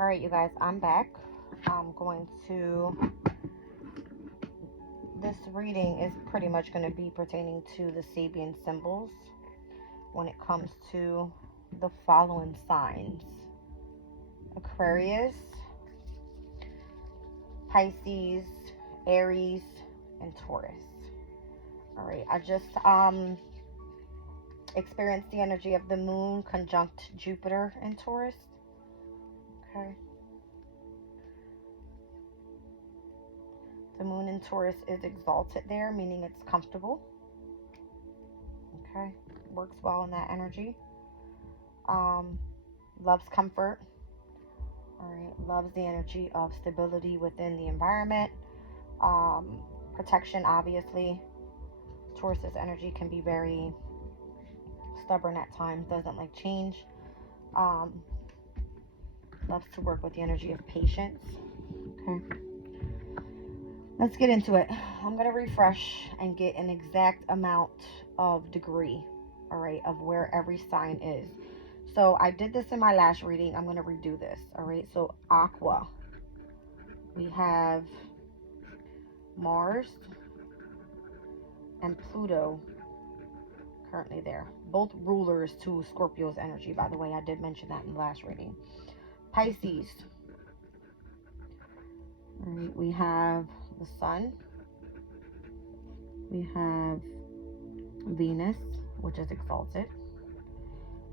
All right, you guys, I'm back. I'm going to, this reading is pretty much going to be pertaining to the Sabian symbols when it comes to the following signs: Aquarius, Pisces, Aries, and Taurus. All right, I just experienced the energy of the moon conjunct Jupiter in Taurus. Okay. The moon in Taurus is exalted there, meaning it's comfortable. Okay. Works well in that energy. Loves comfort. All right. Loves the energy of stability within the environment. Protection, obviously. Taurus's energy can be very stubborn at times, doesn't like change. Loves to work with the energy of patience. Okay. Let's get into it. I'm going to refresh and get an exact amount of degree, all right, of where every sign is. So I did this in my last reading. I'm going to redo this, all right? So Aqua, we have Mars and Pluto currently there. Both rulers to Scorpio's energy, by the way. I did mention that in the last reading. Pisces. All right, we have the Sun. We have Venus, which is exalted.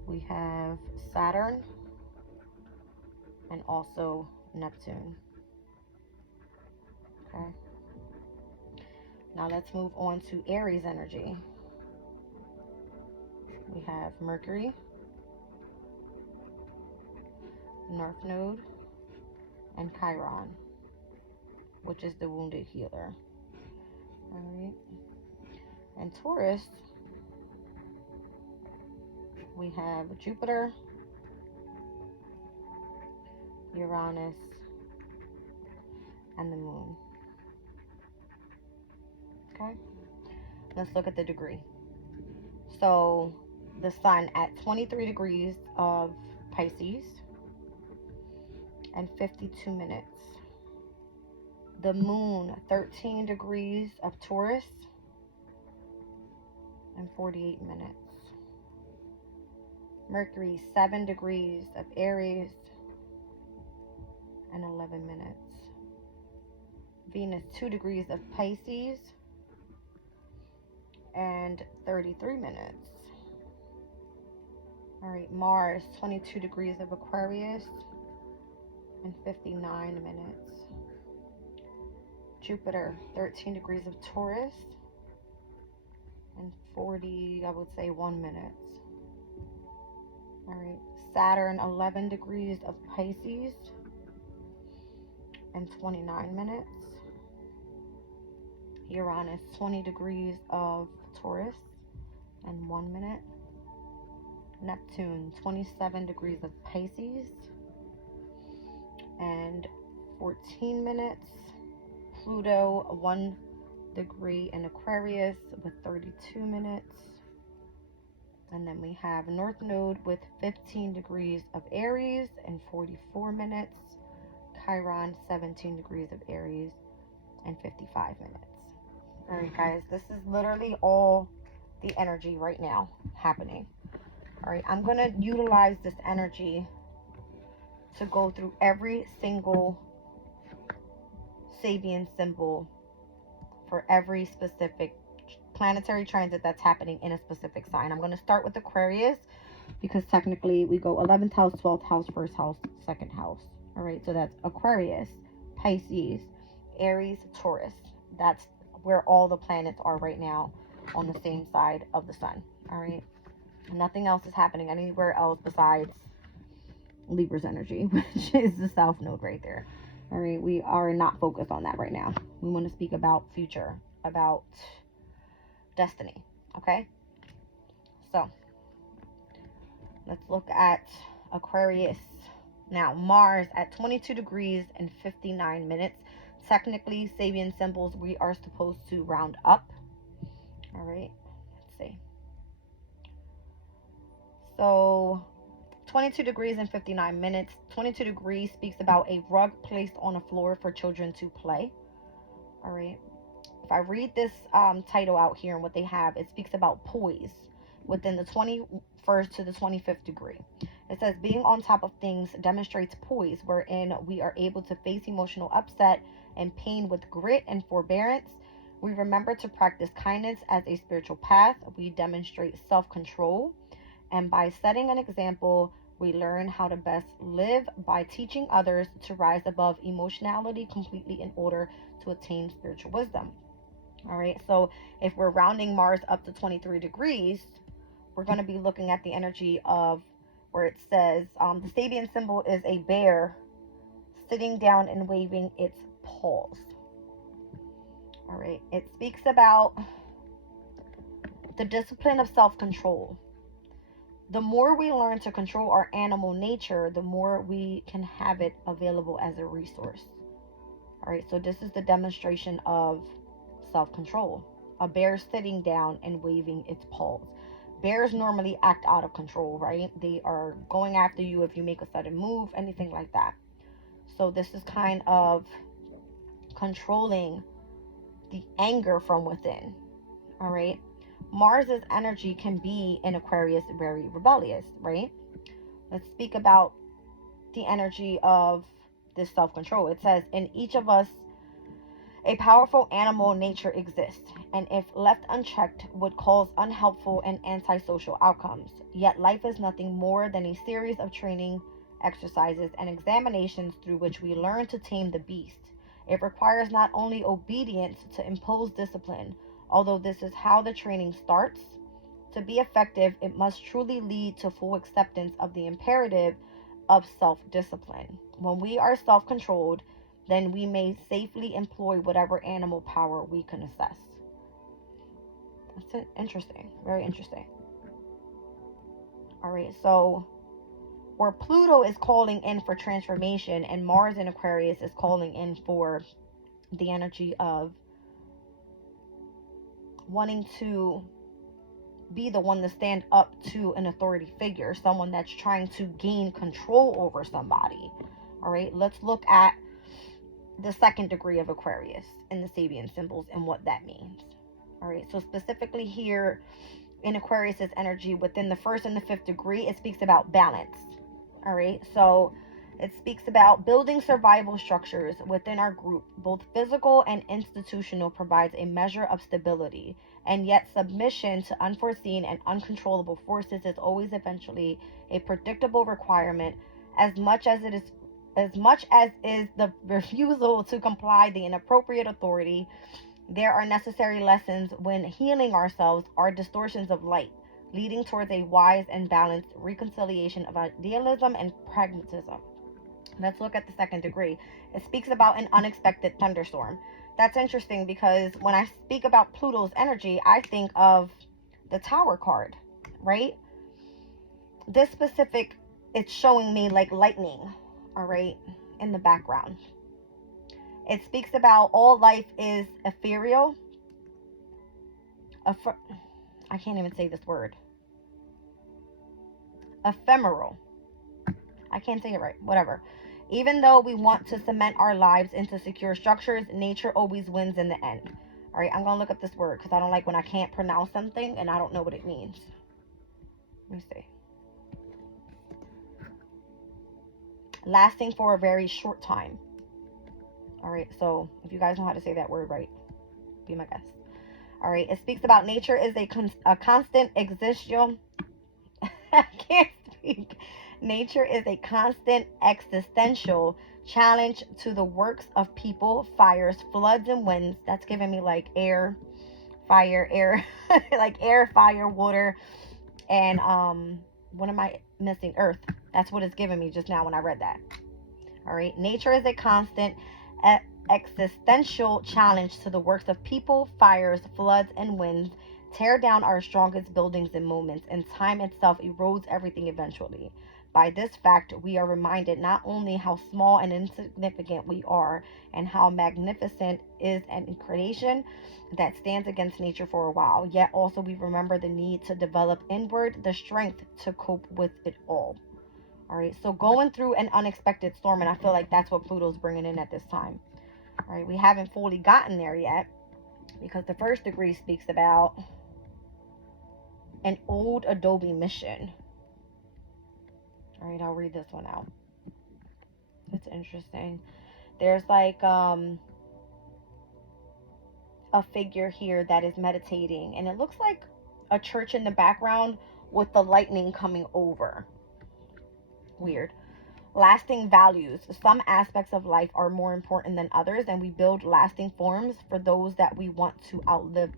We have Saturn and also Neptune. Okay. Now let's move on to Aries energy. We have Mercury, North Node, and Chiron, which is the wounded healer. All right. And Taurus, we have Jupiter, Uranus, and the moon. Okay. Let's look at the degree. So the sun at 23 degrees of Pisces and 52 minutes. The moon 13 degrees of Taurus and 48 minutes. Mercury 7 degrees of Aries and 11 minutes. Venus 2 degrees of Pisces and 33 minutes. All right, Mars 22 degrees of Aquarius and 59 minutes. Jupiter 13 degrees of Taurus and 40, I would say, 1 minute. All right, Saturn 11 degrees of Pisces and 29 minutes. Uranus 20 degrees of Taurus and 1 minute. Neptune 27 degrees of Pisces and 14 minutes. Pluto 1 degree in Aquarius with 32 minutes. And then we have North Node with 15 degrees of Aries and 44 minutes. Chiron 17 degrees of Aries and 55 minutes. All right, guys, this is literally all the energy right now happening. All right, I'm going to utilize this energy to go through every single Sabian symbol for every specific planetary transit that's happening in a specific sign. I'm going to start with Aquarius because technically we go 11th house, 12th house, 1st house, 2nd house. All right, so that's Aquarius, Pisces, Aries, Taurus. That's where all the planets are right now on the same side of the sun. All right, nothing else is happening anywhere else besides Libra's energy, which is the south node right there. All right, we are not focused on that right now. We want to speak about future, about destiny. Okay, so let's look at Aquarius. Now, Mars at 22 degrees and 59 minutes. Technically, Sabian symbols, we are supposed to round up. All right, let's see. So 22 degrees and 59 minutes. 22 degrees speaks about a rug placed on a floor for children to play. All right. If I read this title out here and what they have, it speaks about poise within the 21st to the 25th degree. It says being on top of things demonstrates poise, wherein we are able to face emotional upset and pain with grit and forbearance. We remember to practice kindness as a spiritual path. We demonstrate self-control. And by setting an example, we learn how to best live by teaching others to rise above emotionality completely in order to attain spiritual wisdom. All right, so if we're rounding Mars up to 23 degrees, we're going to be looking at the energy of where it says the Sabian symbol is a bear sitting down and waving its paws. All right, it speaks about the discipline of self-control. The more we learn to control our animal nature, the more we can have it available as a resource. All right, so this is the demonstration of self-control. A bear sitting down and waving its paws. Bears normally act out of control, right? They are going after you if you make a sudden move, anything like that. So this is kind of controlling the anger from within. All right. Mars's energy can be in Aquarius very rebellious, right? Let's speak about the energy of this self-control. It says, in each of us, a powerful animal nature exists, and if left unchecked, would cause unhelpful and antisocial outcomes. Yet life is nothing more than a series of training exercises and examinations through which we learn to tame the beast. It requires not only obedience to impose discipline, although this is how the training starts. To be effective, it must truly lead to full acceptance of the imperative of self-discipline. When we are self-controlled, then we may safely employ whatever animal power we can assess. That's interesting. Very interesting. All right, so where Pluto is calling in for transformation and Mars in Aquarius is calling in for the energy of wanting to be the one to stand up to an authority figure, someone that's trying to gain control over somebody. All right, let's look at the second degree of Aquarius in the Sabian symbols and what that means. All right, so specifically here in Aquarius's energy within the first and the fifth degree, it speaks about balance. All right, so it speaks about building survival structures within our group. Both physical and institutional provides a measure of stability, and yet submission to unforeseen and uncontrollable forces is always eventually a predictable requirement, as much as is the refusal to comply the inappropriate authority. There are necessary lessons when healing ourselves are distortions of light, leading towards a wise and balanced reconciliation of idealism and pragmatism. Let's look at the second degree. It speaks about an unexpected thunderstorm. That's interesting because when I speak about Pluto's energy, I think of the Tower card, right? This specific, it's showing me like lightning, all right, in the background. It speaks about all life is ethereal. I can't even say this word. Ephemeral. I can't say it right. Whatever. Even though we want to cement our lives into secure structures, nature always wins in the end. All right, I'm going to look up this word because I don't like when I can't pronounce something and I don't know what it means. Let me see. Lasting for a very short time. All right, so if you guys know how to say that word right, be my guest. All right, it speaks about nature is a constant existential. I can't speak. Nature is a constant existential challenge to the works of people, fires, floods, and winds. That's giving me like air, fire, like air, fire, water, and what am I missing? Earth. That's what it's giving me just now when I read that. All right. Nature is a constant existential challenge to the works of people, fires, floods, and winds. Tear down our strongest buildings and moments, and time itself erodes everything eventually. By this fact, we are reminded not only how small and insignificant we are, and how magnificent is an creation that stands against nature for a while, yet also we remember the need to develop inward the strength to cope with it all. All right, so going through an unexpected storm, and I feel like that's what Pluto's bringing in at this time. All right, we haven't fully gotten there yet, because the first degree speaks about an old Adobe mission. All right, I'll read this one out. It's interesting. There's like a figure here that is meditating, and it looks like a church in the background with the lightning coming over. Weird. Lasting values. Some aspects of life are more important than others, and we build lasting forms for those that we want to outlive.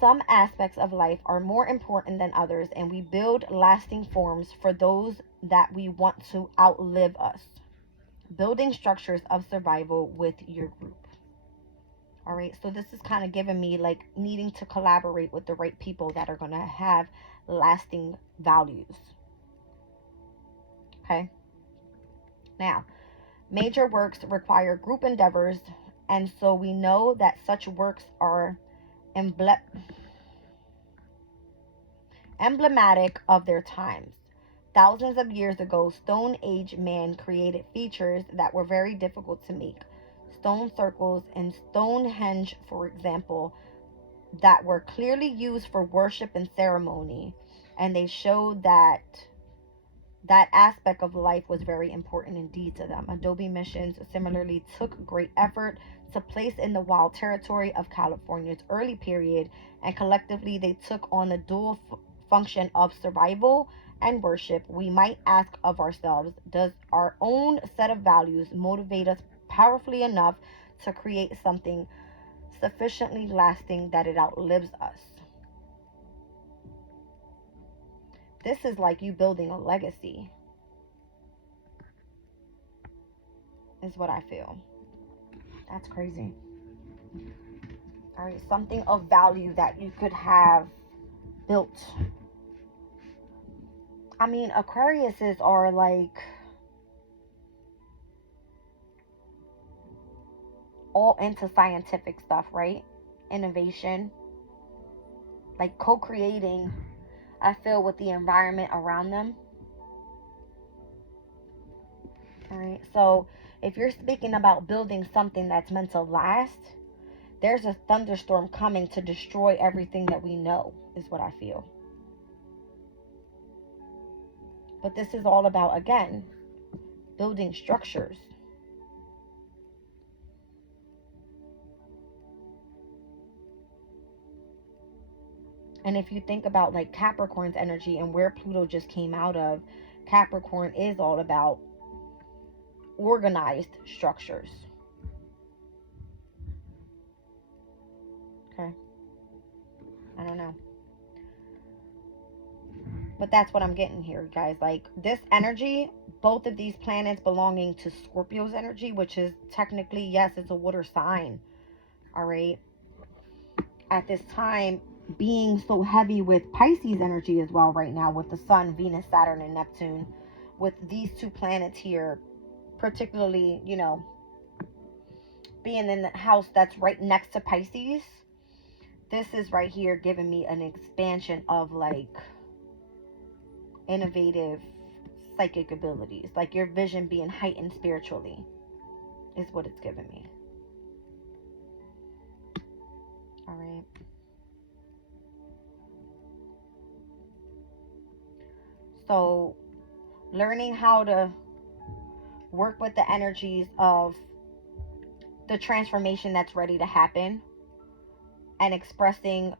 Some aspects of life are more important than others, and we build lasting forms for those that we want to outlive us. Building structures of survival with your group. All right, so this is kind of giving me like needing to collaborate with the right people that are going to have lasting values. Okay. Now, major works require group endeavors, and so we know that such works are emblematic of their times. Thousands of years ago, Stone Age man created features that were very difficult to make. Stone circles and Stonehenge, for example, that were clearly used for worship and ceremony, and they showed that aspect of life was very important indeed to them. Adobe missions similarly took great effort to place in the wild territory of California's early period, and collectively they took on the dual function of survival and worship. We might ask of ourselves, does our own set of values motivate us powerfully enough to create something sufficiently lasting that it outlives us? This is like you building a legacy, is what I feel. That's crazy. All right, something of value that you could have built. I mean, Aquariuses are like all into scientific stuff, right? Innovation, like co-creating, I feel, with the environment around them. All right, so if you're speaking about building something that's meant to last, there's a thunderstorm coming to destroy everything that we know, is what I feel. But this is all about, again, building structures. And if you think about like Capricorn's energy and where Pluto just came out of, Capricorn is all about organized structures. Okay. I don't know. But that's what I'm getting here, guys. Like this energy, both of these planets belonging to Scorpio's energy, which is technically, yes, it's a water sign. All right. At this time, being so heavy with Pisces energy as well right now, with the Sun, Venus, Saturn, and Neptune, with these two planets here, particularly, you know, being in the house that's right next to Pisces, this is right here giving me an expansion of like innovative psychic abilities, like your vision being heightened spiritually is what it's giving me. All right. So learning how to work with the energies of the transformation that's ready to happen, and expressing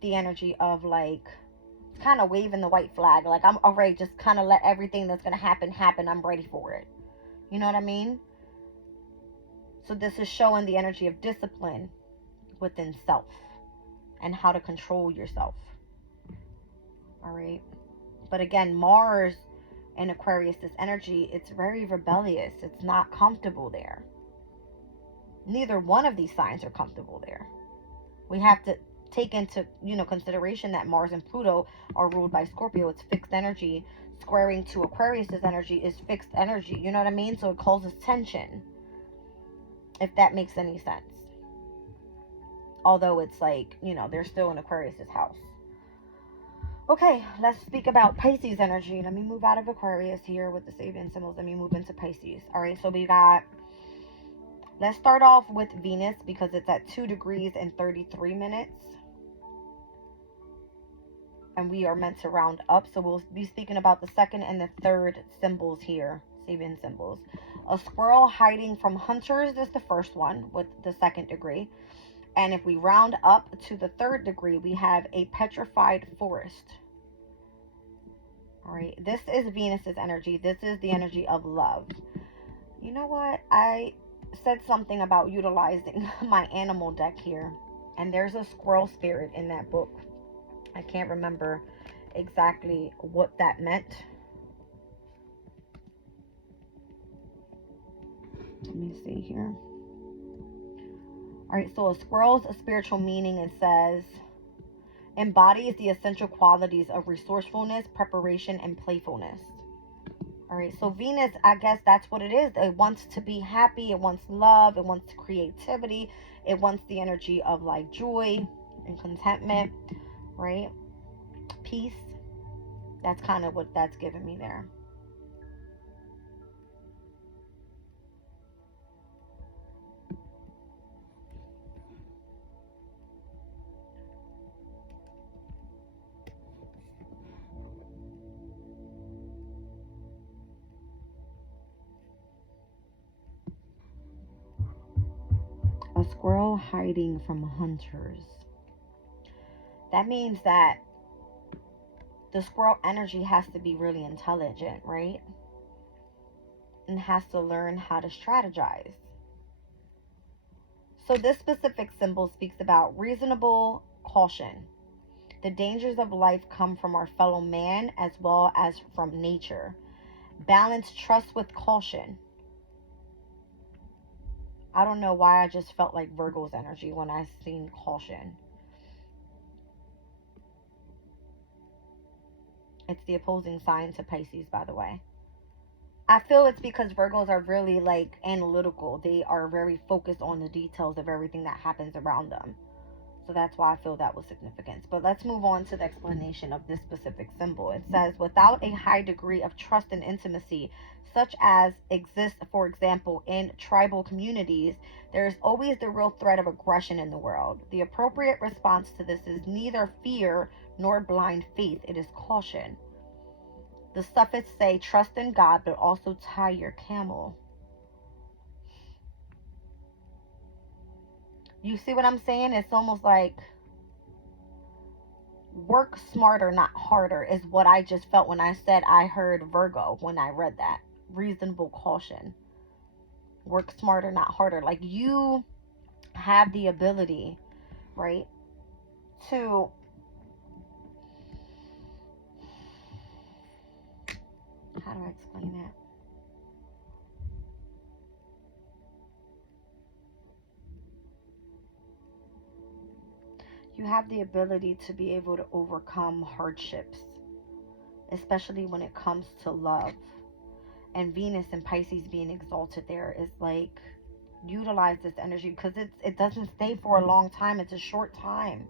the energy of like kind of waving the white flag, like I'm already just kind of let everything that's going to happen. I'm ready for it. You know what I mean? So this is showing the energy of discipline within self and how to control yourself. All right. But again, Mars in Aquarius, this energy, it's very rebellious. It's not comfortable there. Neither one of these signs are comfortable there. We have to take into, you know, consideration that Mars and Pluto are ruled by Scorpio. It's fixed energy. Squaring to Aquarius's energy is fixed energy. You know what I mean? So it causes tension, if that makes any sense. Although it's like, you know, they're still in Aquarius's house. Okay, let's speak about Pisces energy. Let me move out of Aquarius here with the Sabian symbols. Let me move into Pisces. All right, so we got, let's start off with Venus because it's at 2 degrees and 33 minutes. And we are meant to round up. So we'll be speaking about the second and the third symbols here, Sabian symbols. A squirrel hiding from hunters is the first one with the 2nd degree. And if we round up to the 3rd degree, we have a petrified forest. All right, this is Venus's energy. This is the energy of love. You know what? I said something about utilizing my animal deck here. And there's a squirrel spirit in that book. I can't remember exactly what that meant. Let me see here. All right, so a squirrel's spiritual meaning, it says, embodies the essential qualities of resourcefulness, preparation, and playfulness. All right, so Venus, I guess that's what it is. It wants to be happy. It wants love. It wants creativity. It wants the energy of like joy and contentment, right? Peace. That's kind of what that's giving me there. A squirrel hiding from hunters. That means that the squirrel energy has to be really intelligent, right? And has to learn how to strategize. So this specific symbol speaks about reasonable caution. The dangers of life come from our fellow man as well as from nature. Balance trust with caution. I don't know why I just felt like Virgo's energy when I seen caution. It's the opposing sign to Pisces, by the way. I feel it's because Virgos are really like analytical. They are very focused on the details of everything that happens around them. So that's why I feel that was significant. But let's move on to the explanation of this specific symbol. It says, without a high degree of trust and intimacy, such as exists, for example, in tribal communities, there is always the real threat of aggression in the world. The appropriate response to this is neither fear nor blind faith. It is caution. The suffix say trust in God, but also tie your camel. You see what I'm saying? It's almost like work smarter, not harder, is what I just felt when I said I heard Virgo when I read that. Reasonable caution. Work smarter, not harder. Like you have the ability, right, to how do I explain that? You have the ability to be able to overcome hardships, especially when it comes to love. And Venus and Pisces being exalted there is like, utilize this energy because it doesn't stay for a long time. It's a short time.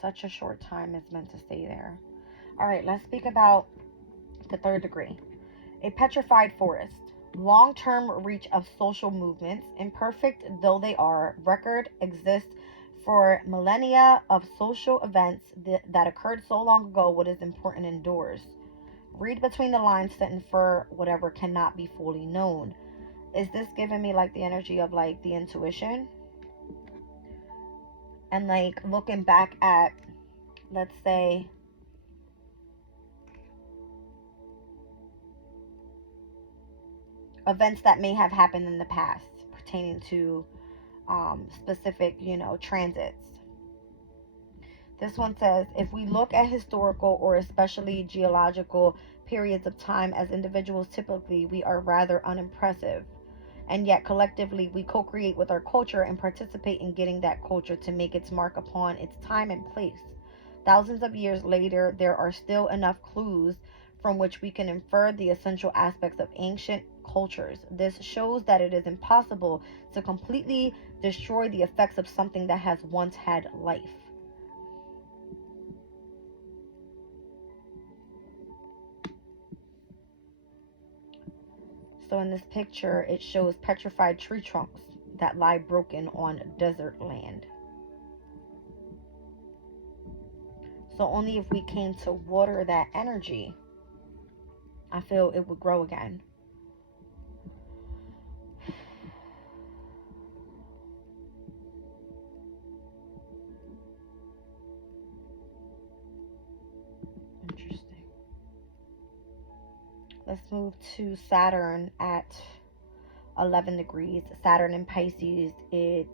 Such a short time is meant to stay there. All right, let's speak about the 3rd degree. A petrified forest. Long-term reach of social movements, imperfect though they are, record exists for millennia of social events that occurred so long ago. What is important endures. Read between the lines to infer whatever cannot be fully known. Is this giving me like the energy of like the intuition? And like looking back at, let's say, events that may have happened in the past pertaining to specific, transits. This one says, if we look at historical or especially geological periods of time as individuals, typically we are rather unimpressive. And yet collectively we co-create with our culture and participate in getting that culture to make its mark upon its time and place. Thousands of years later, there are still enough clues from which we can infer the essential aspects of ancient cultures. This shows that it is impossible to completely destroy the effects of something that has once had life. So in this picture, it shows petrified tree trunks that lie broken on desert land. So only if we came to water that energy, I feel it would grow again. Interesting. Let's move to Saturn at 11 degrees. Saturn in Pisces, it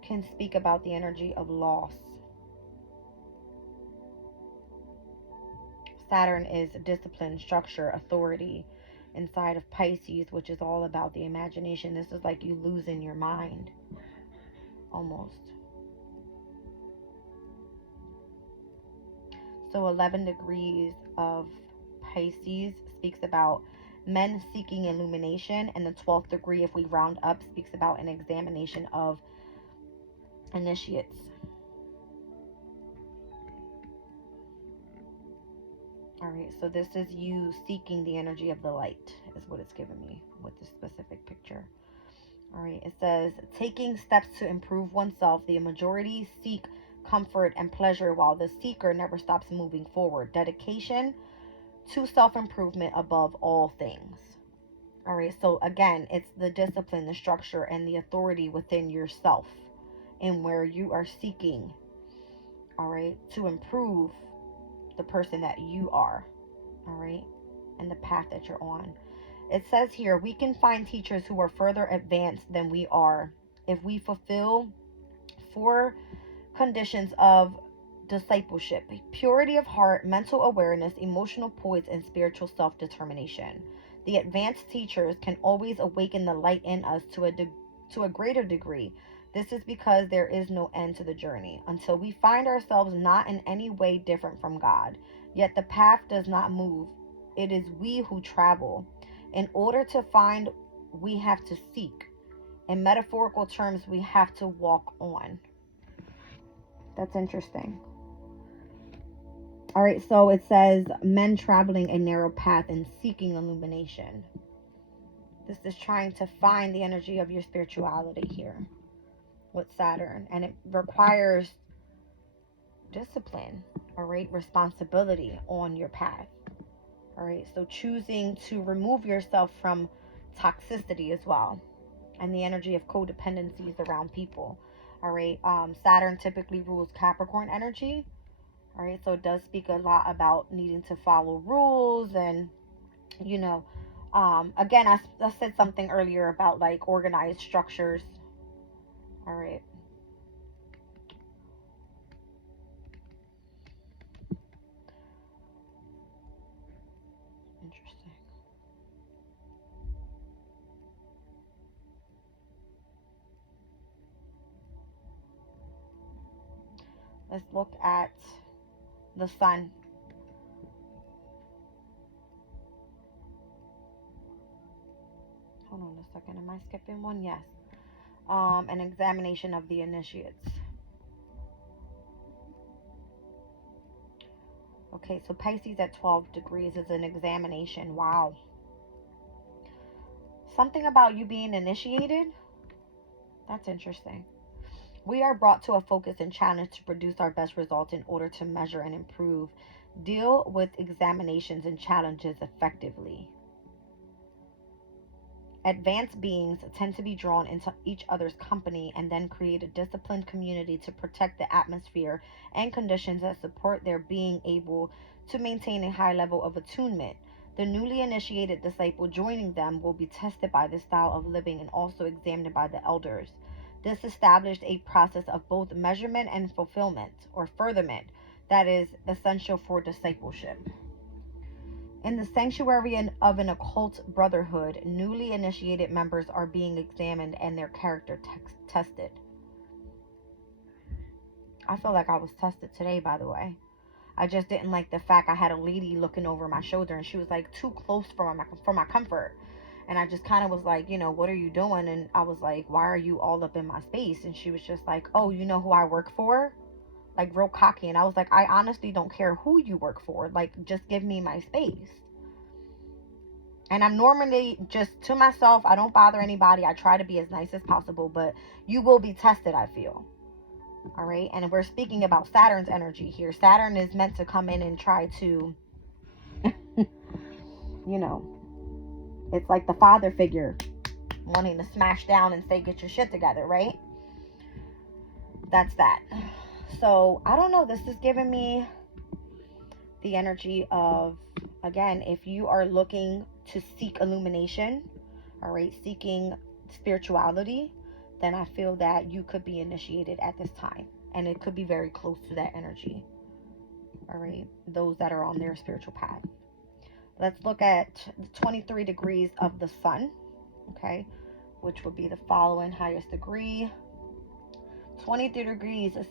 can speak about the energy of loss. Saturn is discipline, structure, authority inside of Pisces, which is all about the imagination. This is like you losing your mind, almost. So 11 degrees of Pisces speaks about men seeking illumination, and the 12th degree, if we round up, speaks about an examination of initiates. All right, so this is you seeking the energy of the light, is what it's giving me with this specific picture. All right, it says, taking steps to improve oneself, the majority seek comfort and pleasure, while the seeker never stops moving forward. Dedication to self-improvement above all things. All right, so again, it's the discipline, the structure, and the authority within yourself, and where you are seeking, all right, to improve the person that you are, all right, and the path that you're on. It says here, we can find teachers who are further advanced than we are if we fulfill 4 conditions of discipleship: purity of heart, mental awareness, emotional poise, and spiritual self-determination. The advanced teachers can always awaken the light in us to a greater degree. This is because there is no end to the journey until we find ourselves not in any way different from God. Yet the path does not move. It is we who travel. In order to find, we have to seek. In metaphorical terms, we have to walk on. That's interesting. All right, so it says men traveling a narrow path and seeking illumination. This is trying to find the energy of your spirituality here with Saturn, and it requires discipline, all right, responsibility on your path. All right, so choosing to remove yourself from toxicity as well, and the energy of codependencies around people. All right, Saturn typically rules Capricorn energy. All right, so it does speak a lot about needing to follow rules, and you know, again, I said something earlier about like organized structures. All right. Interesting. Let's look at the sun. Hold on a second. Am I skipping one? Yes. An examination of the initiates. Okay, so Pisces at 12 degrees is an examination. Wow. Something about you being initiated? That's interesting. We are brought to a focus and challenge to produce our best results in order to measure and improve. Deal with examinations and challenges effectively. Advanced beings tend to be drawn into each other's company and then create a disciplined community to protect the atmosphere and conditions that support their being able to maintain a high level of attunement. The newly initiated disciple joining them will be tested by this style of living and also examined by the elders. This established a process of both measurement and fulfillment or furtherment that is essential for discipleship. In the sanctuary of an occult brotherhood, newly initiated members are being examined and their character tested. I feel like I was tested today, by the way. I just didn't like the fact I had a lady looking over my shoulder, and she was like too close for my comfort. And I just kind of was like, you know, what are you doing? And I was like, why are you all up in my space? And she was just like, oh, you know who I work for? Like, real cocky. And I was like, I honestly don't care who you work for. Like, just give me my space. And I'm normally just to myself. I don't bother anybody. I try to be as nice as possible, but you will be tested, I feel. All right. And we're speaking about Saturn's energy here. Saturn is meant to come in and try to, you know, it's like the father figure wanting to smash down and say, get your shit together, right? That's that. So, I don't know. This is giving me the energy of, again, if you are looking to seek illumination, all right, seeking spirituality, then I feel that you could be initiated at this time. And it could be very close to that energy. All right, those that are on their spiritual path. Let's look at the 23 degrees of the sun, okay, which would be the following highest degree. 23 degrees, a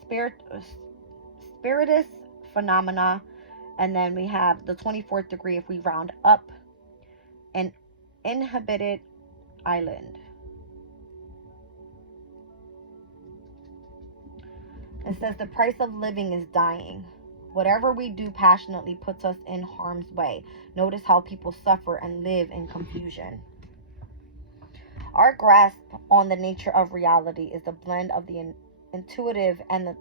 spiritus phenomena. And then we have the 24th degree, if we round up, an inhabited island. It says the price of living is dying. Whatever we do passionately puts us in harm's way. Notice how people suffer and live in confusion. Our grasp on the nature of reality is a blend of the intuitive and the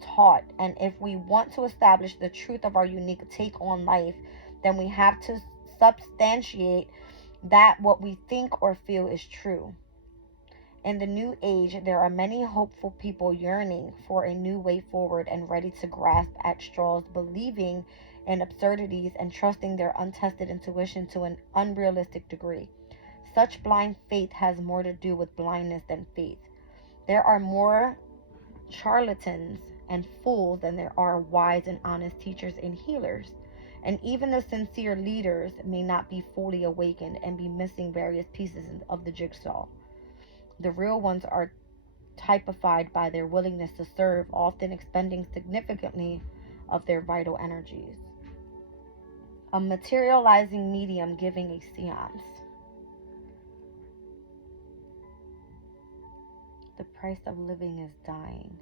taught. And if we want to establish the truth of our unique take on life, then we have to substantiate that what we think or feel is true. In the new age, there are many hopeful people yearning for a new way forward and ready to grasp at straws, believing in absurdities and trusting their untested intuition to an unrealistic degree. Such blind faith has more to do with blindness than faith. There are more charlatans and fools than there are wise and honest teachers and healers. And even the sincere leaders may not be fully awakened and be missing various pieces of the jigsaw. The real ones are typified by their willingness to serve, often expending significantly of their vital energies. A materializing medium giving a seance. The price of living is dying.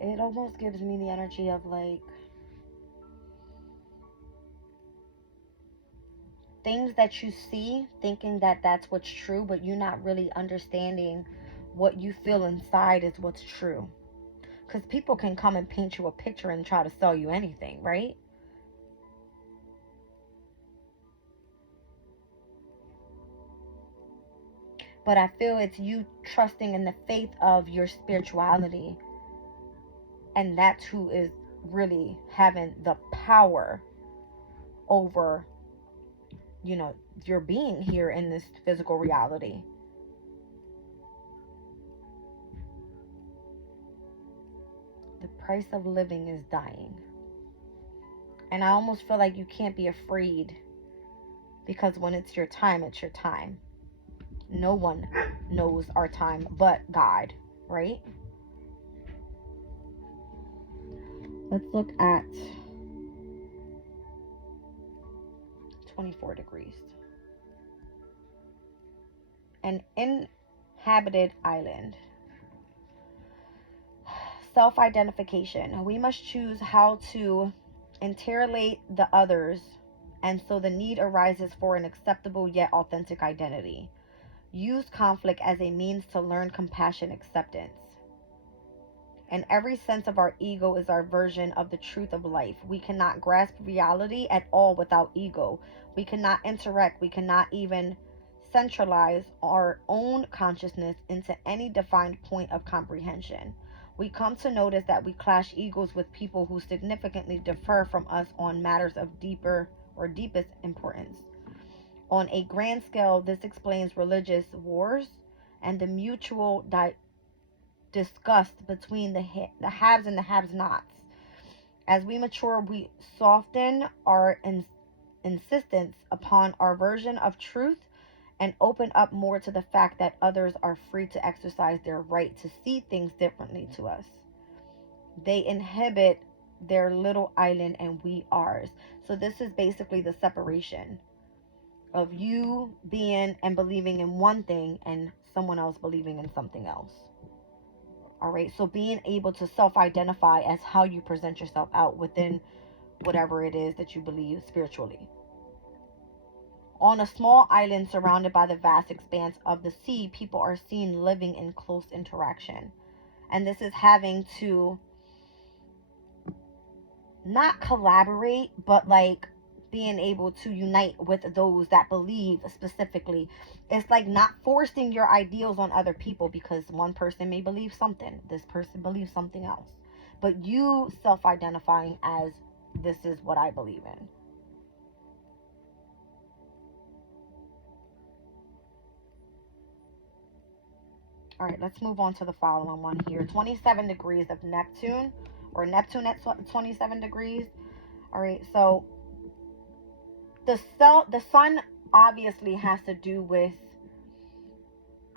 It almost gives me the energy of like things that you see, thinking that that's what's true, but you're not really understanding what you feel inside is what's true. Because people can come and paint you a picture and try to sell you anything, right? But I feel it's you trusting in the faith of your spirituality. And that's who is really having the power over, you know, your being here in this physical reality. The price of living is dying. And I almost feel like you can't be afraid, because when it's your time, it's your time. No one knows our time but God, right? Let's look at 24 degrees. An inhabited island. Self-identification. We must choose how to interrelate the others, and so the need arises for an acceptable yet authentic identity. Use conflict as a means to learn compassion, acceptance. And every sense of our ego is our version of the truth of life. We cannot grasp reality at all without ego. We cannot interact. We cannot even centralize our own consciousness into any defined point of comprehension. We come to notice that we clash egos with people who significantly differ from us on matters of deeper or deepest importance. On a grand scale, this explains religious wars and the mutual disgust between the haves and the have-nots. As we mature, we soften our insistence upon our version of truth and open up more to the fact that others are free to exercise their right to see things differently to us. They inhabit their little island and we ours. So this is basically the separation of you being and believing in one thing and someone else believing in something else. All right, so being able to self-identify as how you present yourself out within whatever it is that you believe spiritually. On a small island surrounded by the vast expanse of the sea, people are seen living in close interaction. And this is having to not collaborate, but like being able to unite with those that believe specifically. It's like not forcing your ideals on other people, because one person may believe something, this person believes something else. But you self-identifying as, this is what I believe in. All right, let's move on to the following one here. 27 degrees of Neptune, or Neptune at 27 degrees. All right, so the sun obviously has to do with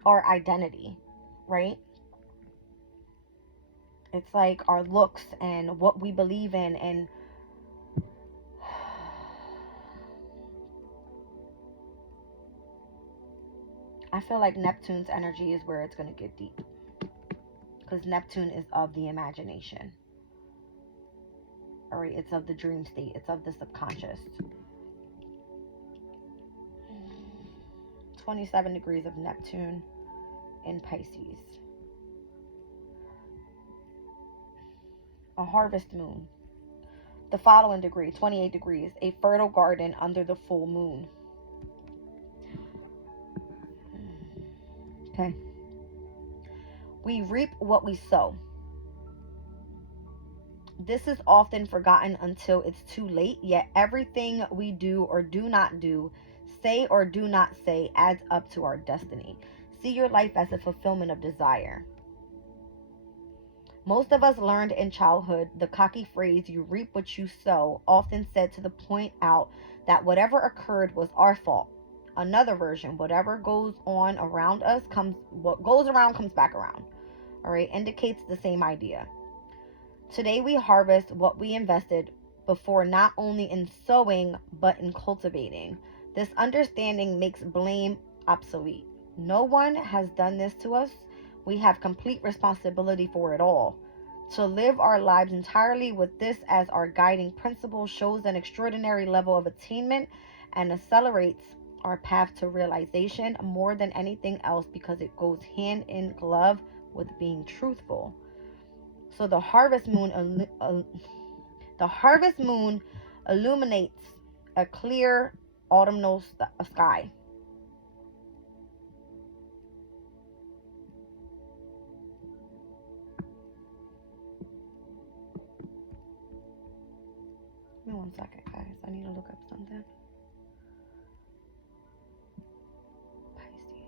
our identity, right? It's like our looks and what we believe in. And I feel like Neptune's energy is where it's going to get deep, because Neptune is of the imagination. All right, it's of the dream state, it's of the subconscious. 27 degrees of Neptune in Pisces. A harvest moon. The following degree, 28 degrees, a fertile garden under the full moon. Okay. We reap what we sow. This is often forgotten until it's too late, yet everything we do or do not do, say or do not say, adds up to our destiny. See your life as a fulfillment of desire. Most of us learned in childhood the cocky phrase, you reap what you sow, often said to the point out that whatever occurred was our fault. Another version, whatever goes on around us what goes around comes back around. All right, indicates the same idea. Today we harvest what we invested before, not only in sowing but in cultivating. This understanding makes blame obsolete. No one has done this to us. We have complete responsibility for it all. To live our lives entirely with this as our guiding principle shows an extraordinary level of attainment and accelerates our path to realization more than anything else, because it goes hand in glove with being truthful. So the harvest moon illuminates a clear autumnal sky. Give me 1 second, guys. I need to look up something. Pisces.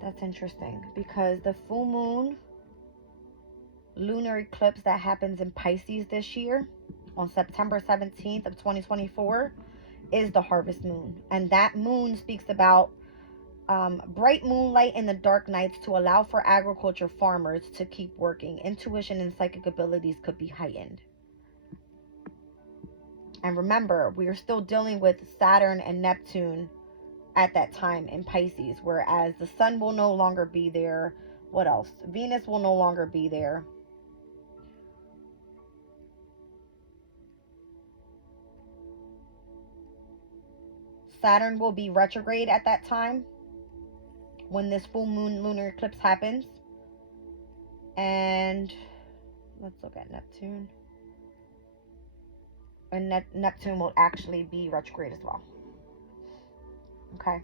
That's interesting, because the full moon lunar eclipse that happens in Pisces this year on September 17th of 2024 is the harvest moon. And that moon speaks about bright moonlight in the dark nights to allow for agriculture farmers to keep working. Intuition and psychic abilities could be heightened. And remember, we are still dealing with Saturn and Neptune at that time in Pisces, whereas the sun will no longer be there. What else? Venus will no longer be there. Saturn will be retrograde at that time when this full moon lunar eclipse happens. And let's look at Neptune. And Neptune will actually be retrograde as well. Okay.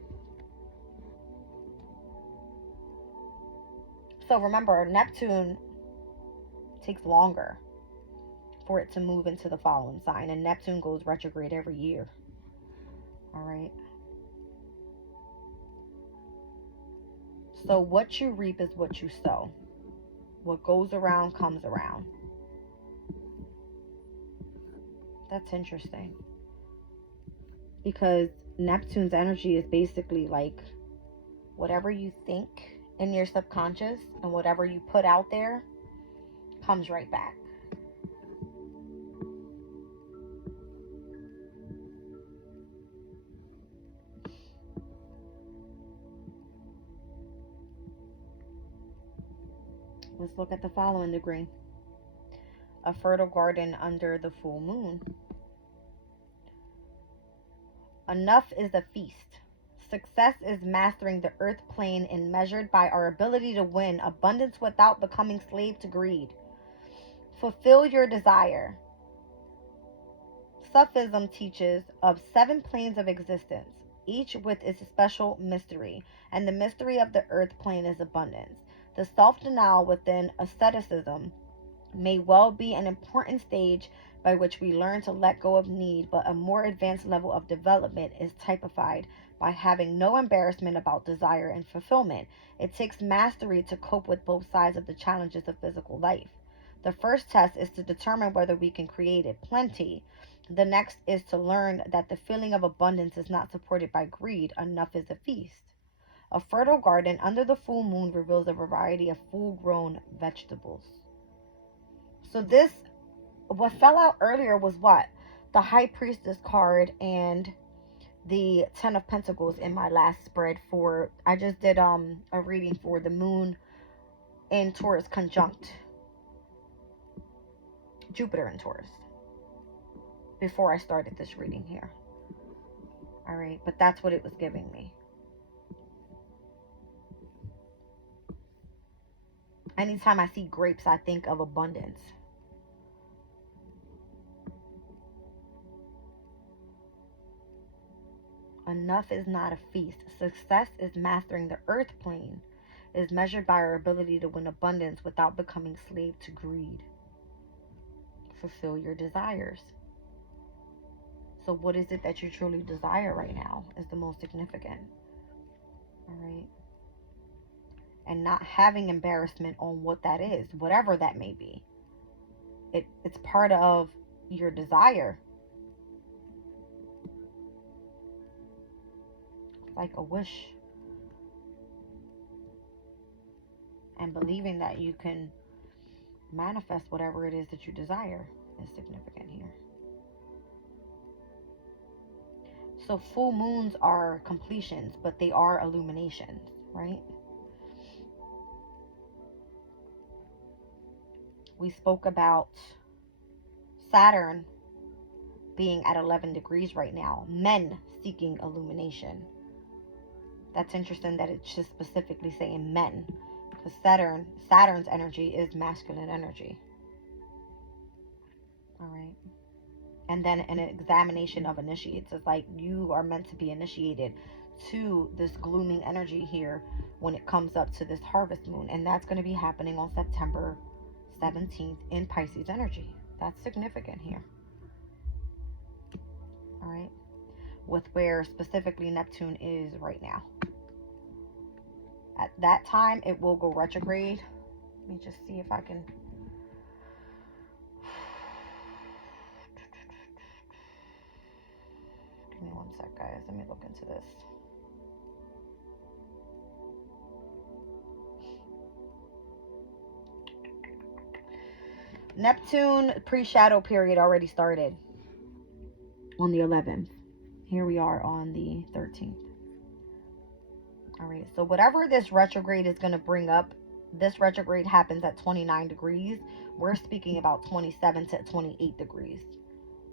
So remember, Neptune takes longer for it to move into the following sign, and Neptune goes retrograde every year. All right. So what you reap is what you sow. What goes around comes around. That's interesting. Because Neptune's energy is basically like whatever you think in your subconscious and whatever you put out there comes right back. Let's look at the following degree. A fertile garden under the full moon. Enough is a feast. Success is mastering the earth plane and measured by our ability to win abundance without becoming slave to greed. Fulfill your desire. Sufism teaches of 7 planes of existence, each with its special mystery, and the mystery of the earth plane is abundance. The self-denial within asceticism may well be an important stage by which we learn to let go of need, but a more advanced level of development is typified by having no embarrassment about desire and fulfillment. It takes mastery to cope with both sides of the challenges of physical life. The first test is to determine whether we can create it plenty. The next is to learn that the feeling of abundance is not supported by greed. Enough is a feast. A fertile garden under the full moon reveals a variety of full-grown vegetables. So this, what fell out earlier was what? The High Priestess card and the 10 of Pentacles in my last spread for, I just did a reading for the moon in Taurus conjunct Jupiter in Taurus before I started this reading here. All right, but that's what it was giving me. Anytime I see grapes, I think of abundance. Enough is not a feast. Success is mastering the earth plane, is measured by our ability to win abundance without becoming slave to greed. Fulfill your desires. So what is it that you truly desire right now is the most significant. All right. And not having embarrassment on what that is, whatever that may be. It's part of your desire. Like a wish. And believing that you can manifest whatever it is that you desire is significant here. So full moons are completions, but they are illuminations, right? We spoke about Saturn being at 11 degrees right now. Men seeking illumination. That's interesting that it's just specifically saying men. Because Saturn's energy is masculine energy. All right. And then an examination of initiates. It's like you are meant to be initiated to this glooming energy here when it comes up to this harvest moon. And that's going to be happening on September 17th in Pisces energy. That's significant here. All right. With where specifically Neptune is right now. At that time, it will go retrograde. Let me just see if I can. Give me one sec, guys. Let me look into this. Neptune pre-shadow period already started on the 11th. Here we are on the 13th. All right, so whatever this retrograde is going to bring up, this retrograde happens at 29 degrees. We're speaking about 27 to 28 degrees.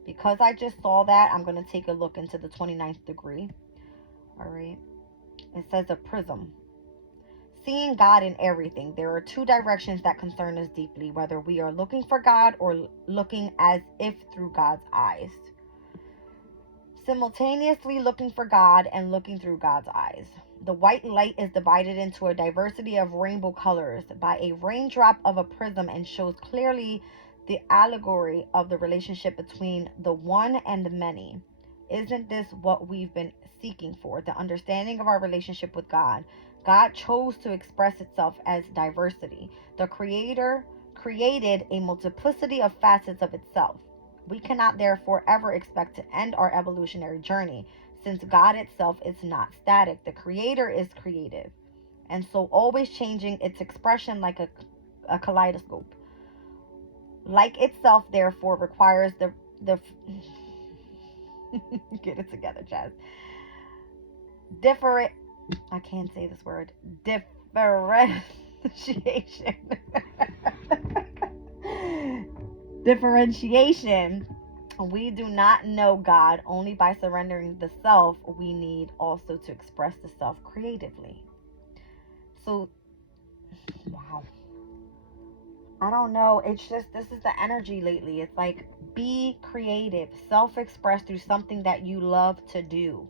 Because I just saw that, I'm going to take a look into the 29th degree. All right. It says a prism. Seeing God in everything. There are 2 directions that concern us deeply, whether we are looking for God or looking as if through God's eyes. Simultaneously looking for God and looking through God's eyes. The white light is divided into a diversity of rainbow colors by a raindrop of a prism and shows clearly the allegory of the relationship between the one and the many. Isn't this what we've been seeking for? The understanding of our relationship with God. God chose to express itself as diversity. The Creator created a multiplicity of facets of itself. We cannot therefore ever expect to end our evolutionary journey, since God itself is not static. The Creator is creative, and so always changing its expression like a kaleidoscope. Like itself, therefore, requires the get it together, Jazz. Different. I can't say this word. Differentiation. Differentiation. We do not know God only by surrendering the self. We need also to express the self creatively. So, wow. I don't know. It's just, this is the energy lately. It's like, be creative, self express through something that you love to do.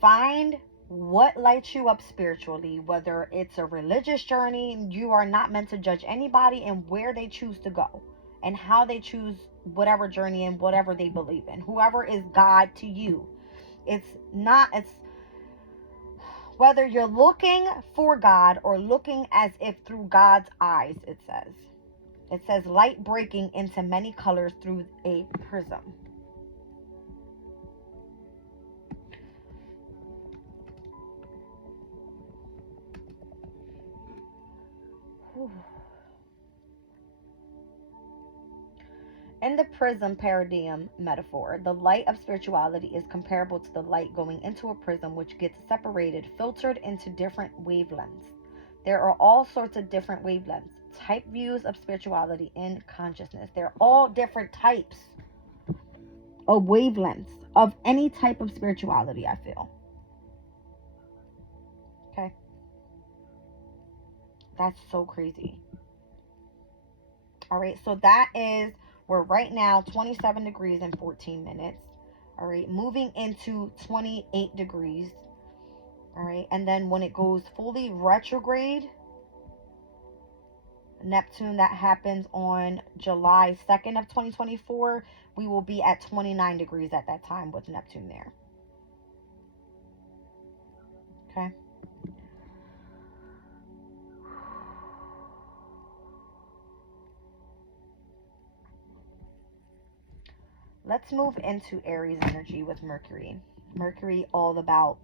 Find what lights you up spiritually, whether it's a religious journey. You are not meant to judge anybody and where they choose to go and how they choose whatever journey and whatever they believe in. Whoever is God to you. It's whether you're looking for God or looking as if through God's eyes, it says. It says light breaking into many colors through a prism. Whew. In the prism paradigm metaphor, the light of spirituality is comparable to the light going into a prism, which gets separated, filtered into different wavelengths. There are all sorts of different wavelengths, type views of spirituality in consciousness. They're all different types of wavelengths of any type of spirituality, I feel. Okay. That's so crazy. All right, so that is, we're right now 27 degrees and 14 minutes. All right, moving into 28 degrees. All right, and then when it goes fully retrograde, Neptune, that happens on July 2nd of 2024, we will be at 29 degrees at that time with Neptune there. Okay. Let's move into Aries energy with Mercury. Mercury, all about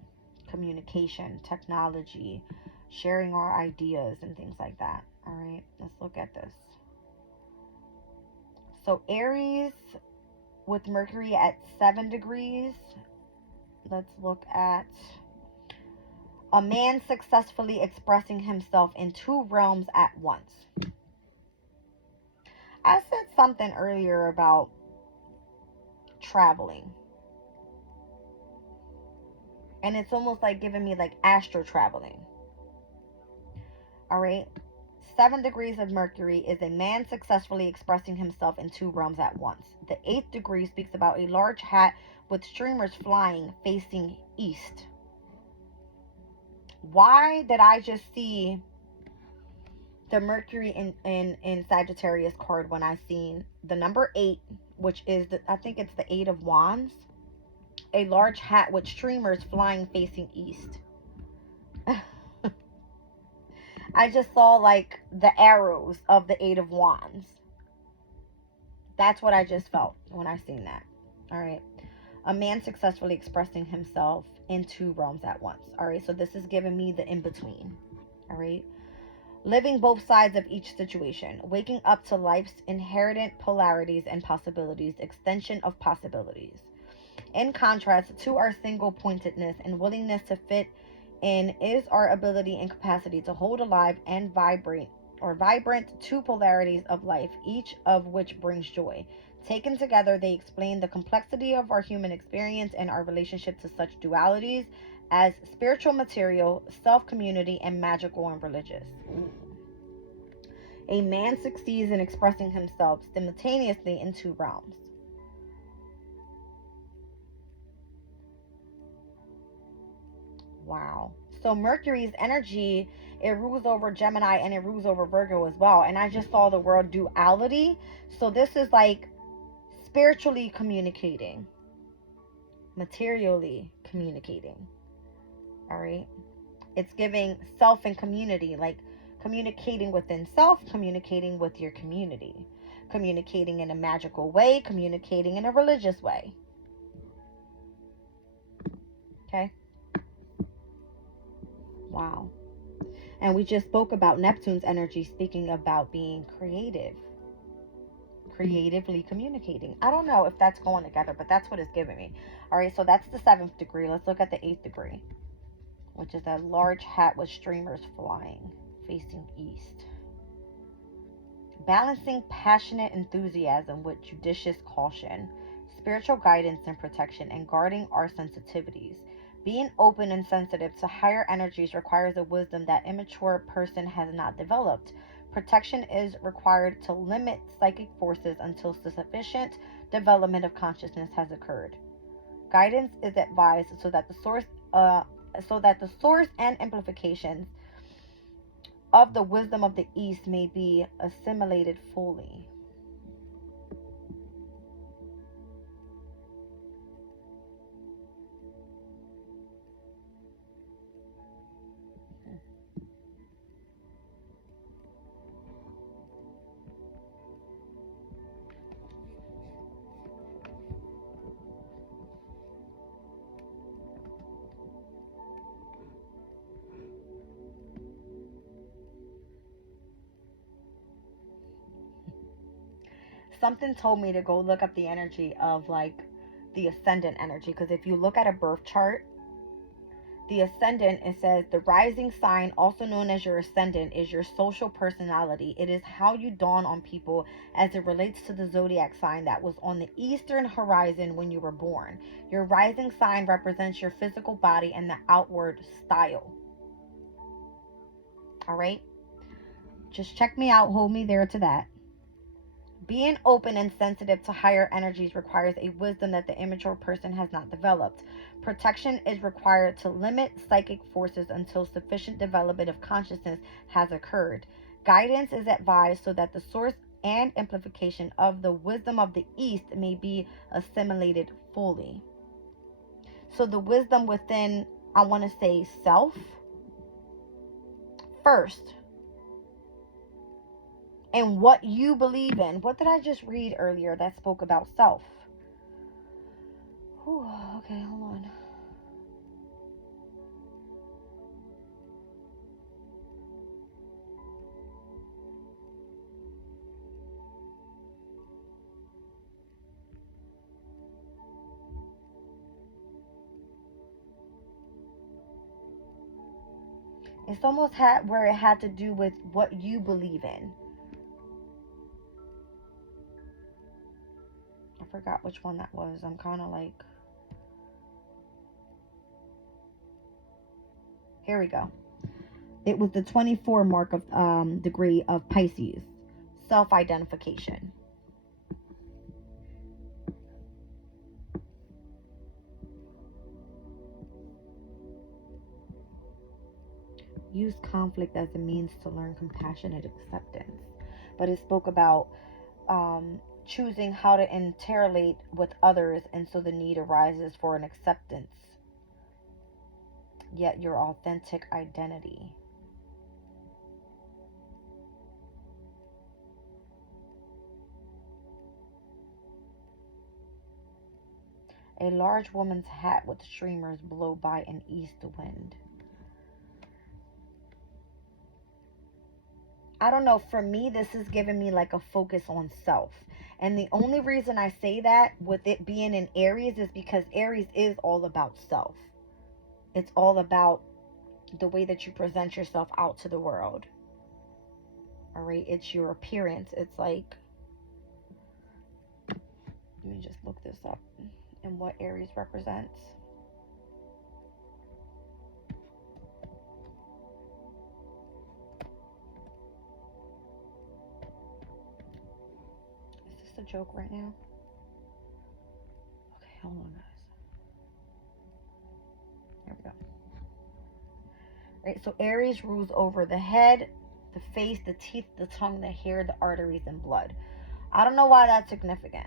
communication, technology, sharing our ideas and things like that. All right, let's look at this. So Aries with Mercury at 7 degrees. Let's look at a man successfully expressing himself in two realms at once. I said something earlier about traveling, and it's almost like giving me like astro traveling. All right, 7 degrees of Mercury is a man successfully expressing himself in two realms at once. The 8th degree speaks about a large hat with streamers flying facing east. Why did I just see the Mercury in Sagittarius card when I seen the number 8, which is I think it's the 8 of Wands, a large hat with streamers flying facing east? I just saw like the arrows of the 8 of Wands. That's what I just felt when I seen that. All right. A man successfully expressing himself in two realms at once. All right. So this is giving me the in-between. All right. Living both sides of each situation. Waking up to life's inherent polarities and possibilities. Extension of possibilities. In contrast to our single-pointedness and willingness to fit in is our ability and capacity to hold alive and vibrant two polarities of life, each of which brings joy. Taken together, they explain the complexity of our human experience and our relationship to such dualities as spiritual, material, self-community, and magical and religious. A man succeeds in expressing himself simultaneously in two realms. Wow. So Mercury's energy, it rules over Gemini and it rules over Virgo as well. And I just saw the word duality. So this is like spiritually communicating, materially communicating. All right. It's giving self and community, like communicating within self, communicating with your community. communicating in a magical way, communicating in a religious way. Okay? Wow. And we just spoke about Neptune's energy, speaking about being creative, creatively communicating. I don't know if that's going together, but that's what it's giving me. All right, so that's the 7th degree. Let's look at the 8th degree, which is a large hat with streamers flying, facing east. Balancing passionate enthusiasm with judicious caution, spiritual guidance and protection, and guarding our sensitivities. Being open and sensitive to higher energies requires a wisdom that immature person has not developed. Protection is required to limit psychic forces until sufficient development of consciousness has occurred. Guidance is advised so that the source and amplifications of the wisdom of the East may be assimilated fully. Something told me to go look up the energy of like the ascendant energy, because if you look at a birth chart, the ascendant, it says the rising sign, also known as your ascendant, is your social personality. It is how you dawn on people as it relates to the zodiac sign that was on the eastern horizon when you were born. Your rising sign represents your physical body and the outward style. All right, just check me out, hold me there to that. Being open and sensitive to higher energies requires a wisdom that the immature person has not developed. Protection is required to limit psychic forces until sufficient development of consciousness has occurred. Guidance is advised so that the source and amplification of the wisdom of the East may be assimilated fully. So the wisdom within, I want to say, self first. And what you believe in. What did I just read earlier that spoke about self? Whew, okay, hold on. It's almost where it had to do with what you believe in. I forgot which one that was. I'm kind of like... Here we go. It was the 24 mark of degree of Pisces. Self-identification. Use conflict as a means to learn compassionate acceptance. But it spoke about choosing how to interrelate with others, and so the need arises for an acceptance, yet your authentic identity. A large woman's hat with streamers blow by an east wind. I don't know, for me, this is giving me like a focus on self. And the only reason I say that with it being in Aries is because Aries is all about self. It's all about the way that you present yourself out to the world. All right, it's your appearance. It's like, let me just look this up and what Aries represents. Is this a joke right now? Okay, hold on, guys. There we go. Right, so Aries rules over the head, the face, the teeth, the tongue, the hair, the arteries, and blood. I don't know why that's significant,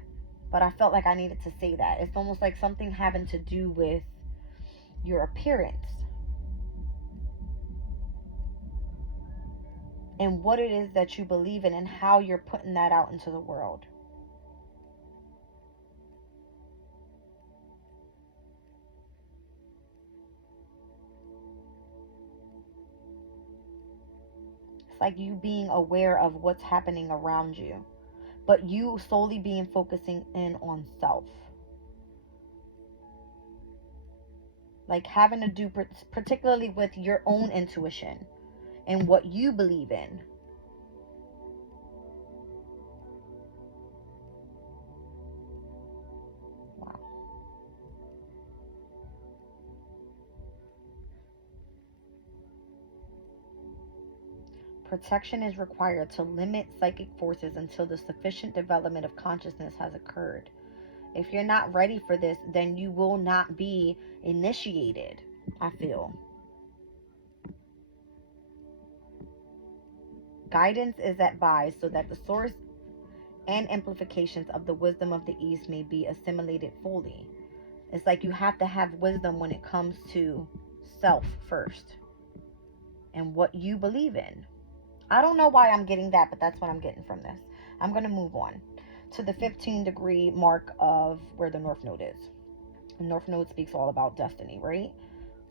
but I felt like I needed to say that. It's almost like something having to do with your appearance. and what it is that you believe in and how you're putting that out into the world. It's like you being aware of what's happening around you, but you solely being focusing in on self. Like having to do particularly with your own intuition and what you believe in. Wow. Protection is required to limit psychic forces until the sufficient development of consciousness has occurred. If you're not ready for this, then you will not be initiated, I feel. Guidance is advised so that the source and implications of the wisdom of the East may be assimilated fully. It's like you have to have wisdom when it comes to self first and what you believe in. I don't know why I'm getting that, but that's what I'm getting from this. I'm going to move on to the 15-degree mark of where the North Node is. The North Node speaks all about destiny, right?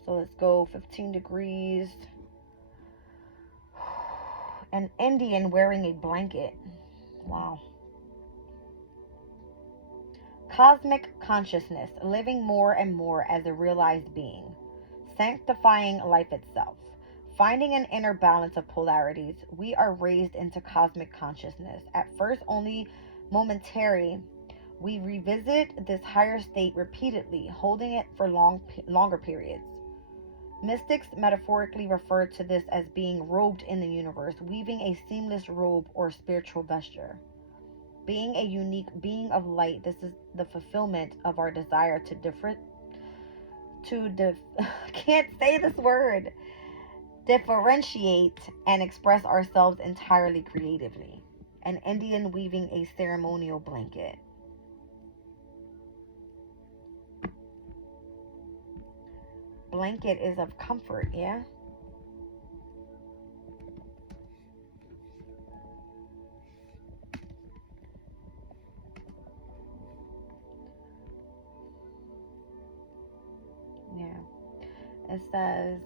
So let's go 15 degrees. An Indian wearing a blanket. Wow. Cosmic consciousness, living more and more as a realized being, sanctifying life itself. Finding an inner balance of polarities, we are raised into cosmic consciousness. At first only momentary, we revisit this higher state repeatedly, holding it for longer periods. Mystics metaphorically refer to this as being robed in the universe, weaving a seamless robe or spiritual vesture. Being a unique being of light, this is the fulfillment of our desire can't say this word, differentiate and express ourselves entirely creatively. An Indian weaving a ceremonial blanket. Blanket is of comfort, yeah? Yeah. It says,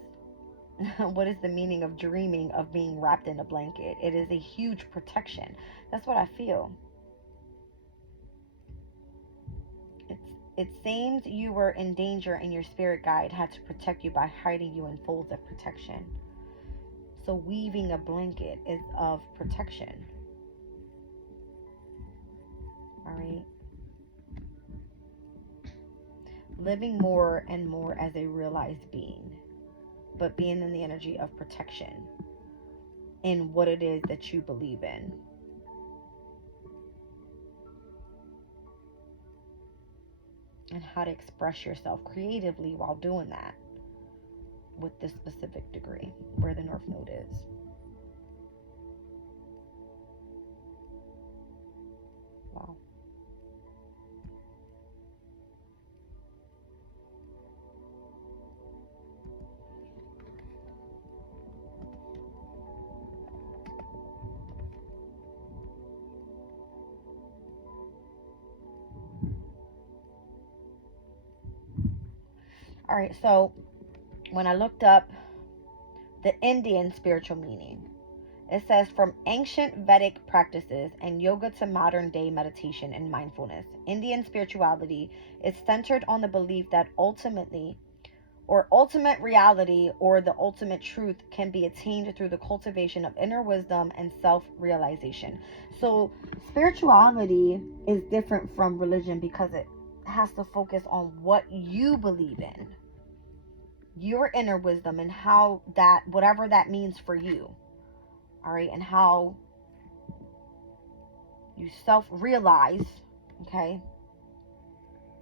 what is the meaning of dreaming of being wrapped in a blanket? It is a huge protection. That's what I feel. It seems you were in danger and your spirit guide had to protect you by hiding you in folds of protection. So weaving a blanket is of protection. All right. Living more and more as a realized being, but being in the energy of protection in what it is that you believe in. And how to express yourself creatively while doing that with this specific degree where the North Node is. Wow. All right, so when I looked up the Indian spiritual meaning, it says from ancient Vedic practices and yoga to modern day meditation and mindfulness, Indian spirituality is centered on the belief that ultimate reality or the ultimate truth can be attained through the cultivation of inner wisdom and self-realization. So spirituality is different from religion because it has to focus on what you believe in, your inner wisdom, and how that, whatever that means for you. All right, and how you self-realize, okay,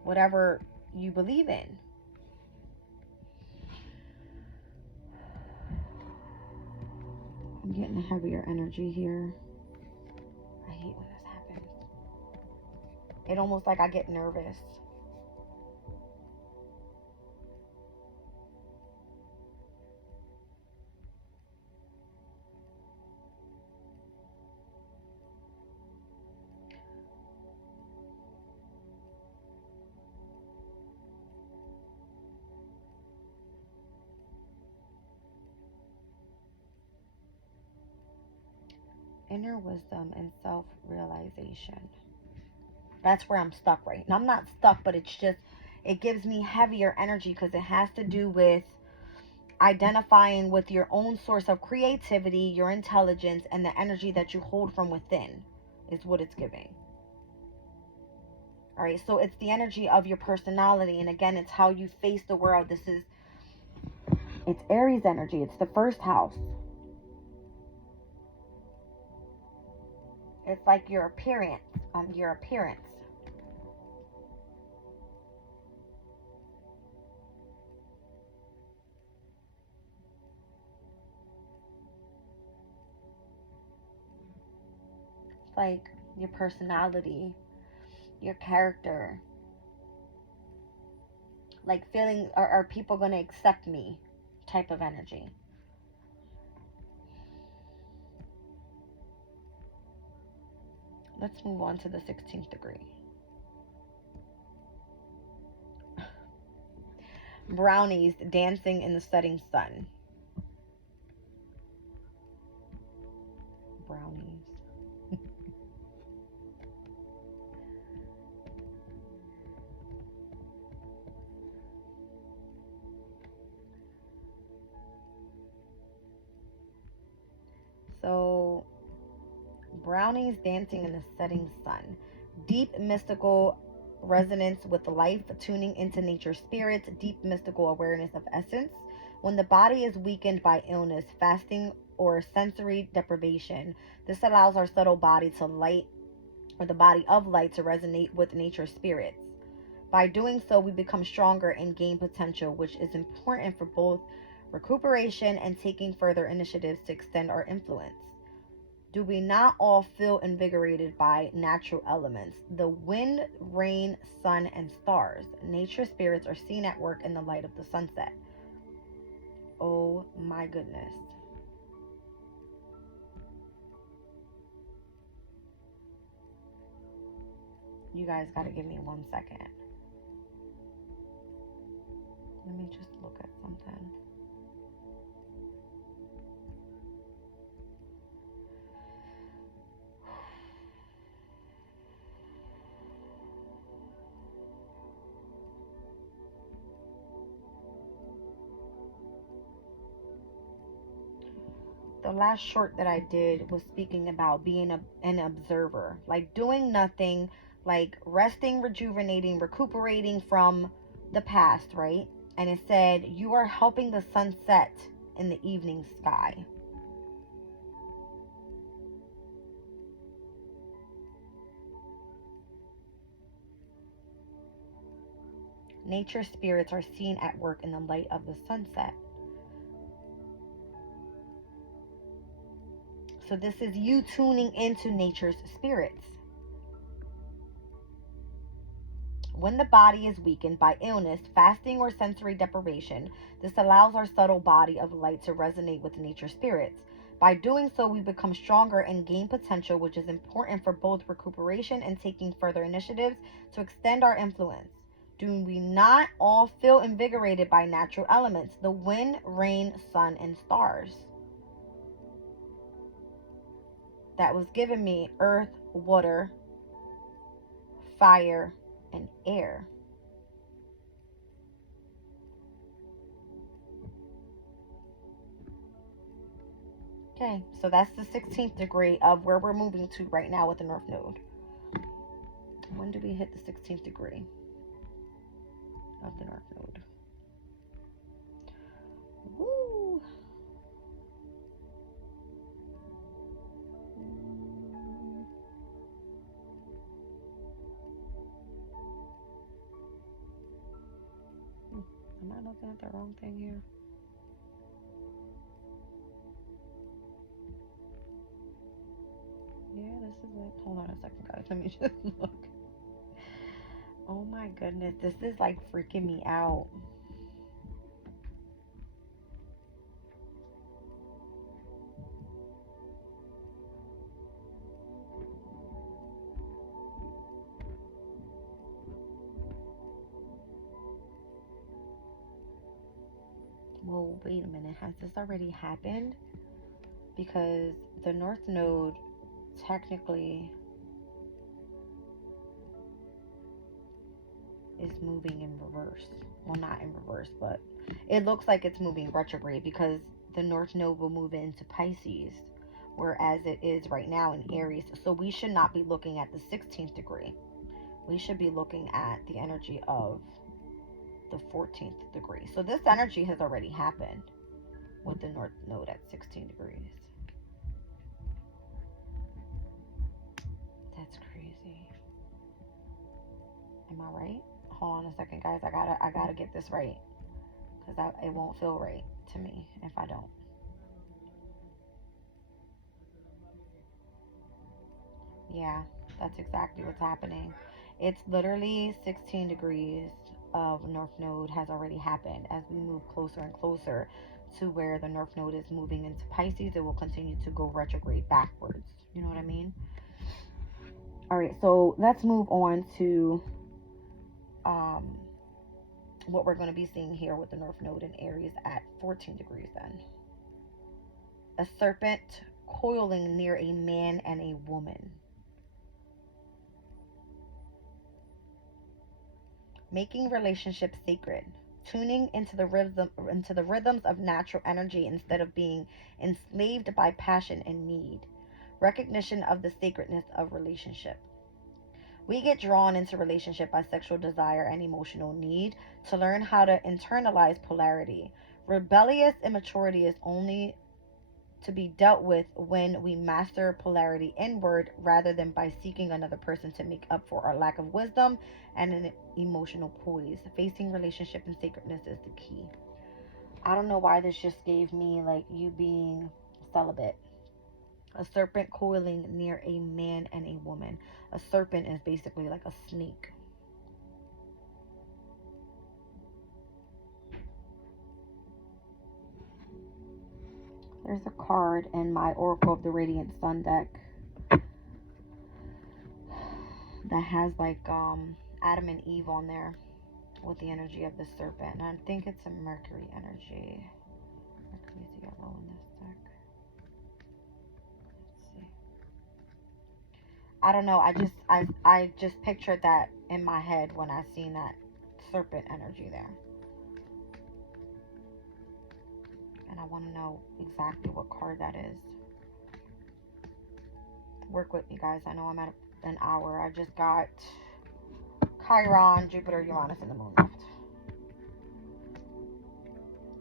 whatever you believe in. I'm getting a heavier energy here. I hate when this happens. It almost like I get nervous. inner wisdom and self-realization. That's where I'm stuck right now. I'm not stuck, but it's just, it gives me heavier energy because it has to do with identifying with your own source of creativity, your intelligence, and the energy that you hold from within is what it's giving. All right, so it's the energy of your personality, and again, it's how you face the world. It's Aries energy. It's the first house. It's like your appearance, It's like your personality, your character. Like feeling, are people going to accept me type of energy. Let's move on to the 16th degree. Brownies dancing in the setting sun. Brownies. So, brownies dancing in the setting sun. Deep mystical resonance with life, tuning into nature's spirits, deep mystical awareness of essence. When the body is weakened by illness, fasting, or sensory deprivation, this allows our subtle body to light, or the body of light, to resonate with nature's spirits. By doing so, we become stronger and gain potential, which is important for both recuperation and taking further initiatives to extend our influence. Do we not all feel invigorated by natural elements? The wind, rain, sun, and stars. Nature spirits are seen at work in the light of the sunset. Oh my goodness. You guys gotta give me 1 second. Let me just look at something. The last short that I did was speaking about being an observer, like doing nothing, like resting, rejuvenating, recuperating from the past, right? And it said, you are helping the sun set in the evening sky. Nature spirits are seen at work in the light of the sunset. So this is you tuning into nature's spirits. When the body is weakened by illness, fasting, or sensory deprivation, this allows our subtle body of light to resonate with nature spirits. By doing so, we become stronger and gain potential, which is important for both recuperation and taking further initiatives to extend our influence. Do we not all feel invigorated by natural elements? The wind, rain, sun, and stars. That was given me earth, water, fire, and air. Okay, so that's the 16th degree of where we're moving to right now with the North Node. When do we hit the 16th degree of the North Node? Woo! Am I looking at the wrong thing here? Yeah, this is it. Hold on a second, guys. Let me just look. Oh my goodness. This is like freaking me out. Well, wait a minute. Has this already happened? Because the North Node technically is moving in reverse. Well, not in reverse, but it looks like it's moving retrograde because the North Node will move into Pisces, whereas it is right now in Aries. So we should not be looking at the 16th degree. We should be looking at the energy of the 14th degree. So this energy has already happened with the North Node at 16 degrees. That's crazy. Am I right? Hold on a second, guys. I gotta get this right, because it won't feel right to me if I don't. Yeah, that's exactly what's happening. It's literally 16 degrees of North Node has already happened. As we move closer and closer to where the North Node is moving into Pisces, it will continue to go retrograde backwards. You know what I mean? All right, so let's move on to what we're going to be seeing here with the North Node in Aries at 14 degrees then. A serpent coiling near a man and a woman. Making relationships sacred. Tuning into the rhythms of natural energy instead of being enslaved by passion and need. Recognition of the sacredness of relationship. We get drawn into relationship by sexual desire and emotional need to learn how to internalize polarity. Rebellious immaturity is only to be dealt with when we master polarity inward rather than by seeking another person to make up for our lack of wisdom and an emotional poise. Facing relationship and sacredness is the key. I don't know why this just gave me like you being celibate. A serpent coiling near a man and a woman. A serpent is basically like a snake. There's a card in my Oracle of the Radiant Sun deck that has like Adam and Eve on there with the energy of the serpent. And I think it's a Mercury energy. Mercury's yellow in this deck. I don't know. I just pictured that in my head when I seen that serpent energy there. And I want to know exactly what card that is. Work with me, guys. I know I'm at an hour. I just got Chiron, Jupiter, Uranus, and the moon left.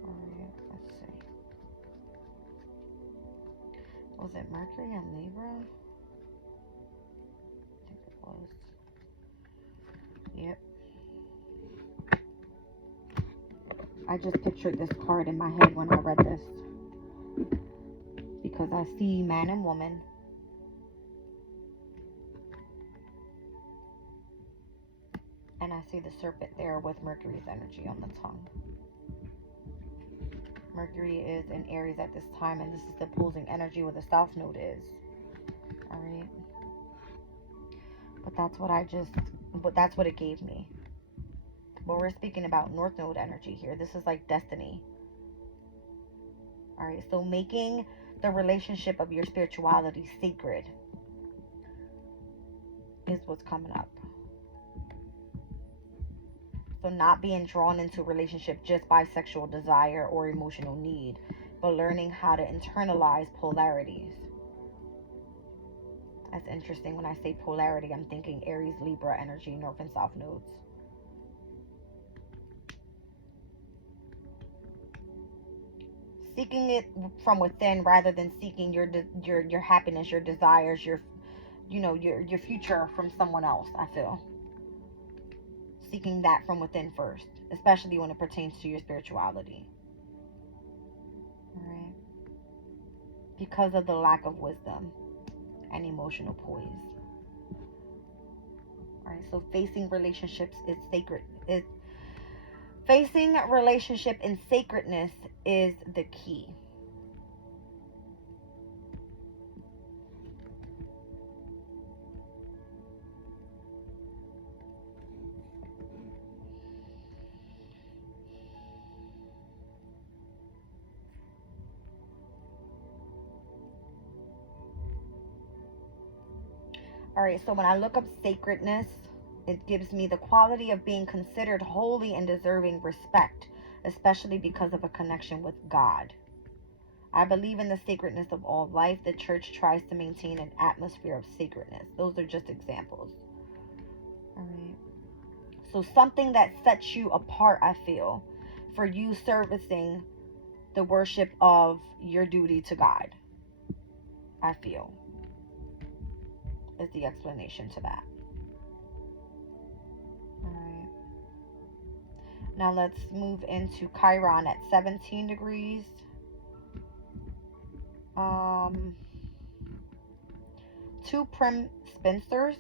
Alright, let's see. Was it Mercury and Libra? I think it was. Yep. I just pictured this card in my head when I read this. Because I see man and woman. And I see the serpent there with Mercury's energy on the tongue. Mercury is in Aries at this time, and this is the opposing energy where the South Node is. Alright. But that's what it gave me. But we're speaking about North Node energy here. This is like destiny. Alright, so making the relationship of your spirituality sacred is what's coming up. So not being drawn into a relationship just by sexual desire or emotional need, but learning how to internalize polarities. That's interesting. When I say polarity, I'm thinking Aries, Libra energy, North and South nodes. Seeking it from within rather than seeking your happiness, your desires, your future from someone else, I feel. Seeking that from within first, especially when it pertains to your spirituality. Alright. Because of the lack of wisdom and emotional poise. Alright, so facing relationships is sacred. Facing relationship in sacredness is the key. All right, so when I look up sacredness, it gives me the quality of being considered holy and deserving respect, especially because of a connection with God. I believe in the sacredness of all life. The church tries to maintain an atmosphere of sacredness. Those are just examples. All right. So something that sets you apart, I feel, for you servicing the worship of your duty to God, I feel, is the explanation to that. All right. Now let's move into Chiron at 17 degrees. Two prim spinsters.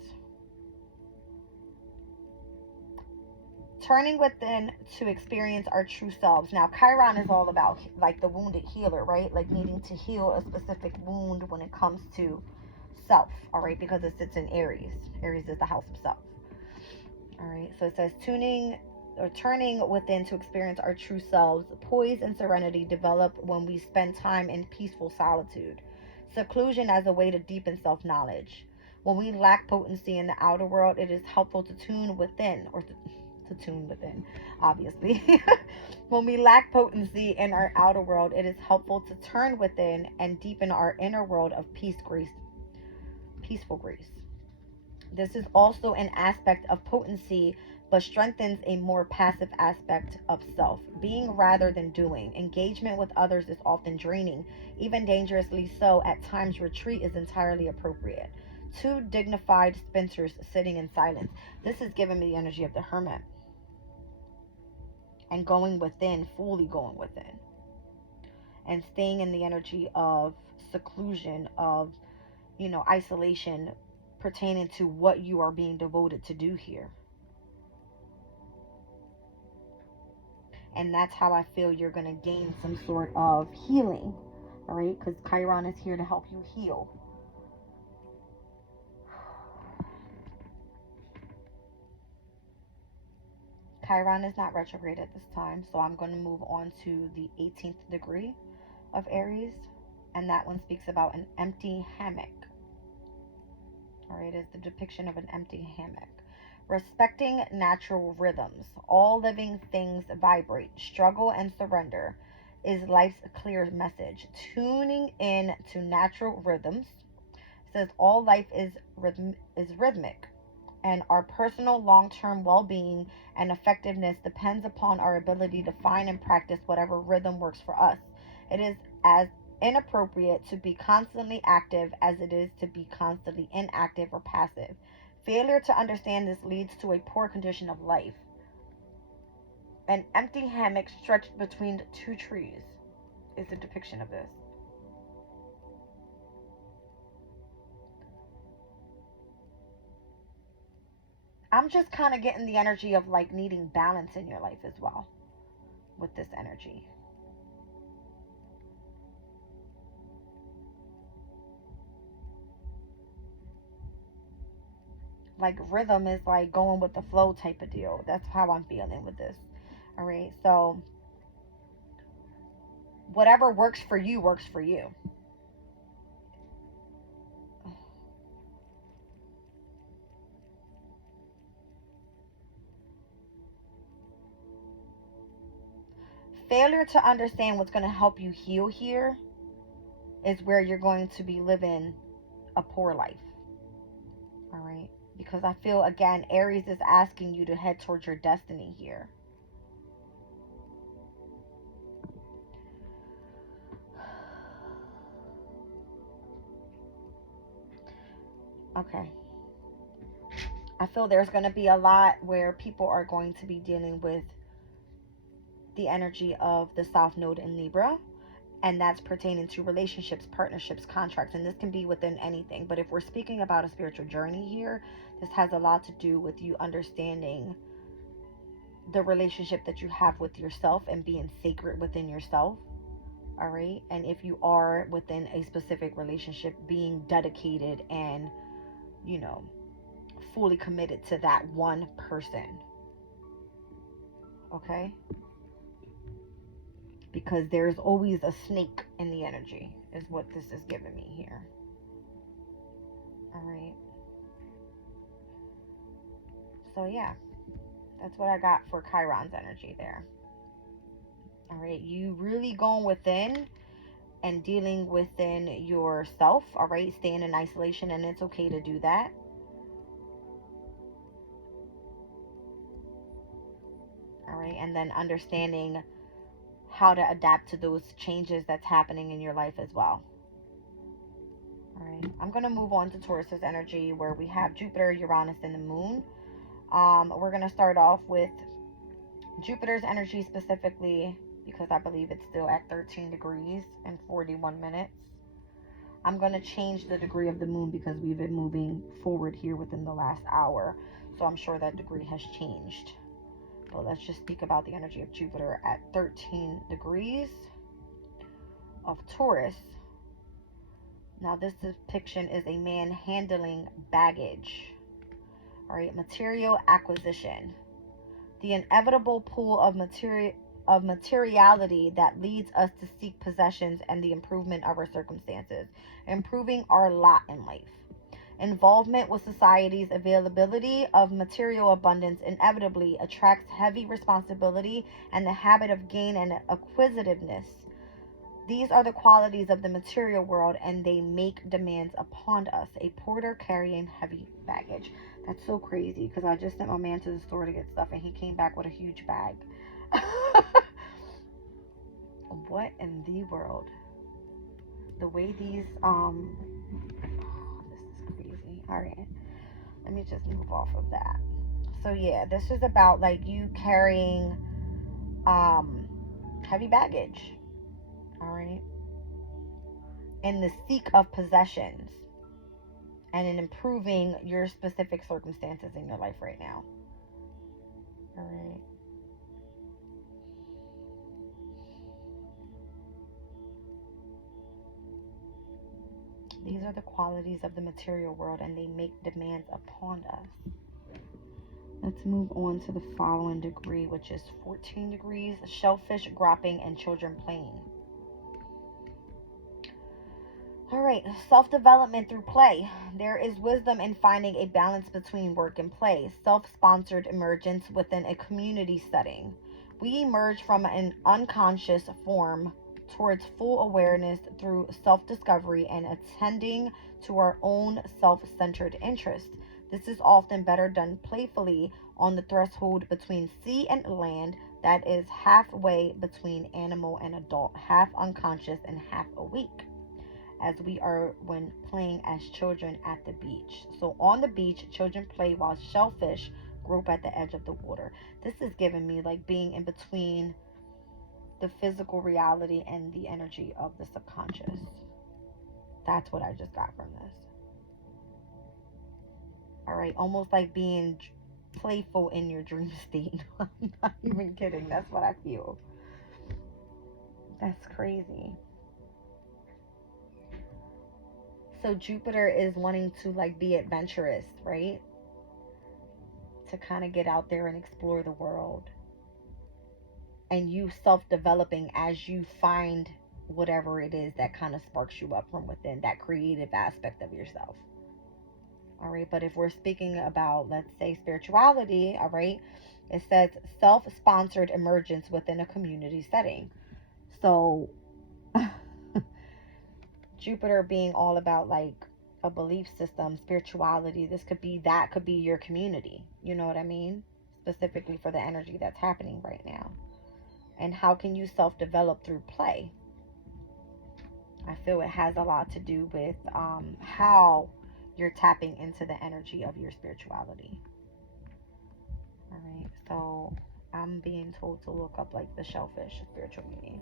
Turning within to experience our true selves. Now, Chiron is all about like the wounded healer, right? Like needing to heal a specific wound when it comes to self, all right? Because it sits in Aries. Aries is the house of self. All right, so it says turning within to experience our true selves. Poise and serenity develop when we spend time in peaceful solitude. Seclusion as a way to deepen self-knowledge. When we lack potency in the outer world, it is helpful to tune within, or to tune within, obviously. When we lack potency in our outer world, it is helpful to turn within and deepen our inner world of peaceful grace. This is also an aspect of potency, but strengthens a more passive aspect of self. Being rather than doing. Engagement with others is often draining, even dangerously so. At times, retreat is entirely appropriate. Two dignified spinsters sitting in silence. This is giving me the energy of the hermit. And going within, fully going within. And staying in the energy of seclusion, of, isolation, pertaining to what you are being devoted to do here. And that's how I feel you're going to gain some sort of healing, all right? Because Chiron is here to help you heal. Chiron is not retrograde at this time, so I'm going to move on to the 18th degree of Aries, and that one speaks about an empty hammock. All right, it's the depiction of an empty hammock. Respecting natural rhythms. All living things vibrate. Struggle and surrender is life's clear message. Tuning in to natural rhythms. It says all life is rhythmic, and our personal long-term well-being and effectiveness depends upon our ability to find and practice whatever rhythm works for us. It is as inappropriate to be constantly active as it is to be constantly inactive or passive. Failure to understand this leads to a poor condition of life. An empty hammock stretched between two trees is a depiction of this. I'm just kind of getting the energy of like needing balance in your life as well with this energy. Like rhythm is like going with the flow type of deal. That's how I'm feeling with this. All right, so whatever works for you works for you. Failure to understand what's going to help you heal here is where you're going to be living a poor life. All right, because I feel again Aries is asking you to head towards your destiny here. Okay, I feel there's going to be a lot where people are going to be dealing with the energy of the South Node in Libra, and that's pertaining to relationships, partnerships, contracts, and this can be within anything. But if we're speaking about a spiritual journey here, this has a lot to do with you understanding the relationship that you have with yourself and being sacred within yourself. All right, and if you are within a specific relationship, being dedicated and fully committed to that one person. Okay, because there's always a snake in the energy is what this is giving me here. All right, So yeah, that's what I got for Chiron's energy there. All right, you really going within and dealing within yourself. All right, staying in isolation, and it's okay to do that. All right, and then understanding how to adapt to those changes that's happening in your life as well. All right, I'm going to move on to Taurus's energy, where we have Jupiter, Uranus, and the moon. We're going to start off with Jupiter's energy specifically, because I believe it's still at 13 degrees and 41 minutes. I'm going to change the degree of the moon because we've been moving forward here within the last hour. So I'm sure that degree has changed. But let's just speak about the energy of Jupiter at 13 degrees of Taurus. Now this depiction is a man handling baggage. All right, material acquisition. The inevitable pull of materiality that leads us to seek possessions and the improvement of our circumstances, improving our lot in life. Involvement with society's availability of material abundance inevitably attracts heavy responsibility and the habit of gain and acquisitiveness. These are the qualities of the material world, and they make demands upon us. A porter carrying heavy baggage. That's so crazy, because I just sent my man to the store to get stuff, and he came back with a huge bag. What in the world? The way these, this is crazy. All right, let me just move off of that. So yeah, this is about like you carrying, heavy baggage. All right, in the seek of possessions and in improving your specific circumstances in your life right now. All right. These are the qualities of the material world, and they make demands upon us. Let's move on to the following degree, which is 14 degrees, shellfish dropping and children playing. All right, self-development through play. There is wisdom in finding a balance between work and play. Self-sponsored emergence within a community setting. We emerge from an unconscious form towards full awareness through self-discovery and attending to our own self-centered interests. This is often better done playfully on the threshold between sea and land, that is halfway between animal and adult, half unconscious and half awake, as we are when playing as children at the beach. So on the beach, children play while shellfish grope at the edge of the water. This is giving me like being in between the physical reality and the energy of the subconscious. That's what I just got from this. All right, almost like being playful in your dream state. I'm not even kidding. That's what I feel. That's crazy. So Jupiter is wanting to like be adventurous, right? To kind of get out there and explore the world. And you self-developing as you find whatever it is that kind of sparks you up from within, that creative aspect of yourself. All right, but if we're speaking about, let's say, spirituality, all right, it says self-sponsored emergence within a community setting. So Jupiter being all about like a belief system, spirituality, that could be your community. You know what I mean? Specifically for the energy that's happening right now. And how can you self-develop through play? I feel it has a lot to do with how you're tapping into the energy of your spirituality. All right, so I'm being told to look up like the shellfish spiritual meaning.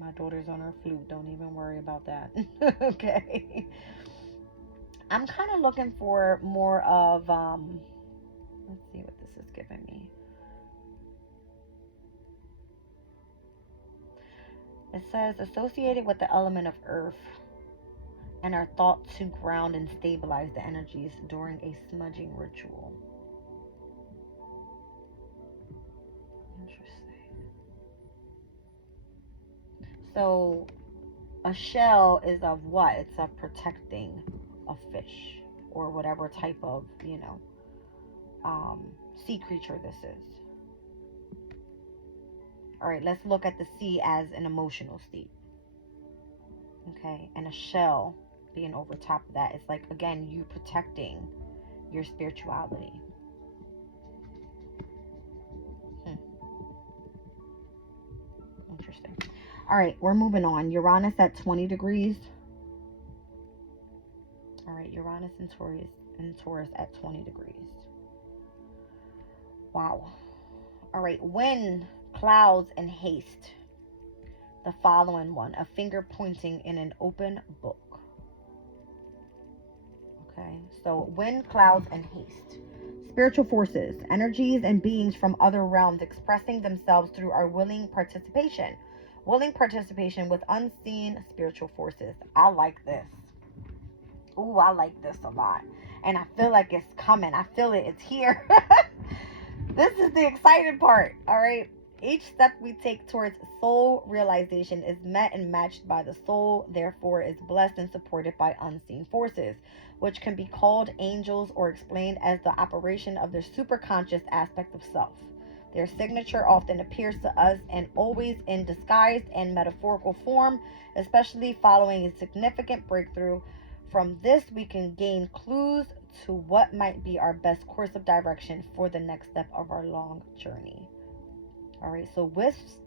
My daughter's on her flute. Don't even worry about that. Okay. I'm kind of looking for more of, let's see what this is giving me. It says associated with the element of earth and are thought to ground and stabilize the energies during a smudging ritual. Interesting. So a shell is of what? It's of protecting a fish or whatever type of, sea creature this is. All right, let's look at the sea as an emotional state. Okay, and a shell being over top of that is like, again, you protecting your spirituality. Interesting. All right, we're moving on. Uranus at 20 degrees. All right, Uranus and Taurus at 20 degrees. Wow. All right, wind, clouds, and haste. The following one, a finger pointing in an open book. Okay, so wind, clouds, and haste. Spiritual forces, energies, and beings from other realms expressing themselves through our willing participation. Willing participation with unseen spiritual forces. I like this. Ooh, I like this a lot. And I feel like it's coming. I feel it. It's here. This is the exciting part. All right. Each step we take towards soul realization is met and matched by the soul, therefore is blessed and supported by unseen forces, which can be called angels or explained as the operation of the superconscious aspect of self. Their signature often appears to us and always in disguised and metaphorical form, especially following a significant breakthrough. From this, we can gain clues to what might be our best course of direction for the next step of our long journey. All right, so wisps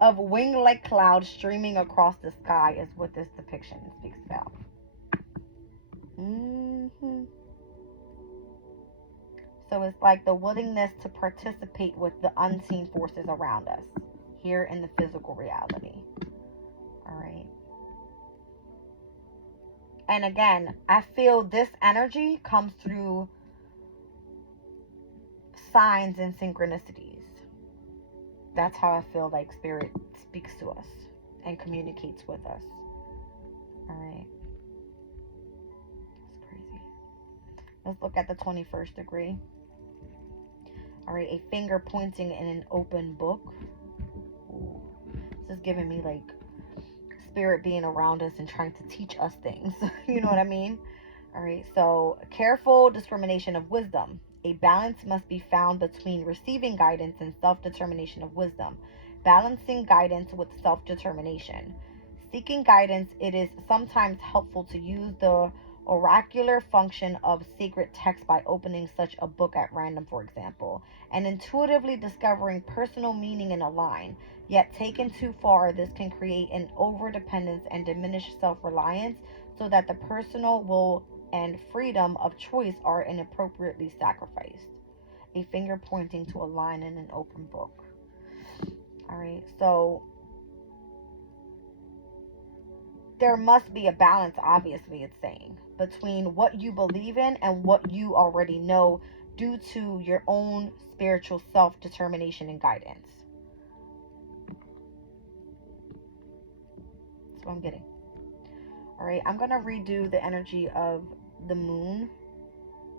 of wing-like clouds streaming across the sky is what this depiction speaks about. So it's like the willingness to participate with the unseen forces around us here in the physical reality. All right. And again, I feel this energy comes through signs and synchronicities. That's how I feel like Spirit speaks to us and communicates with us. All right. That's crazy. Let's look at the 21st degree. All right, a finger pointing in an open book. Ooh. This is giving me like Spirit being around us and trying to teach us things. You know what I mean? All right, so careful discrimination of wisdom. A balance must be found between receiving guidance and self-determination of wisdom. Balancing guidance with self-determination. Seeking guidance, it is sometimes helpful to use the oracular function of sacred text by opening such a book at random, for example, and intuitively discovering personal meaning in a line. Yet taken too far, this can create an overdependence and diminish self-reliance, so that the personal will and freedom of choice are inappropriately sacrificed. A finger pointing to a line in an open book. All right, so there must be a balance, obviously, it's saying, between what you believe in and what you already know due to your own spiritual self-determination and guidance. That's what I'm getting. All right, I'm going to redo the energy of the moon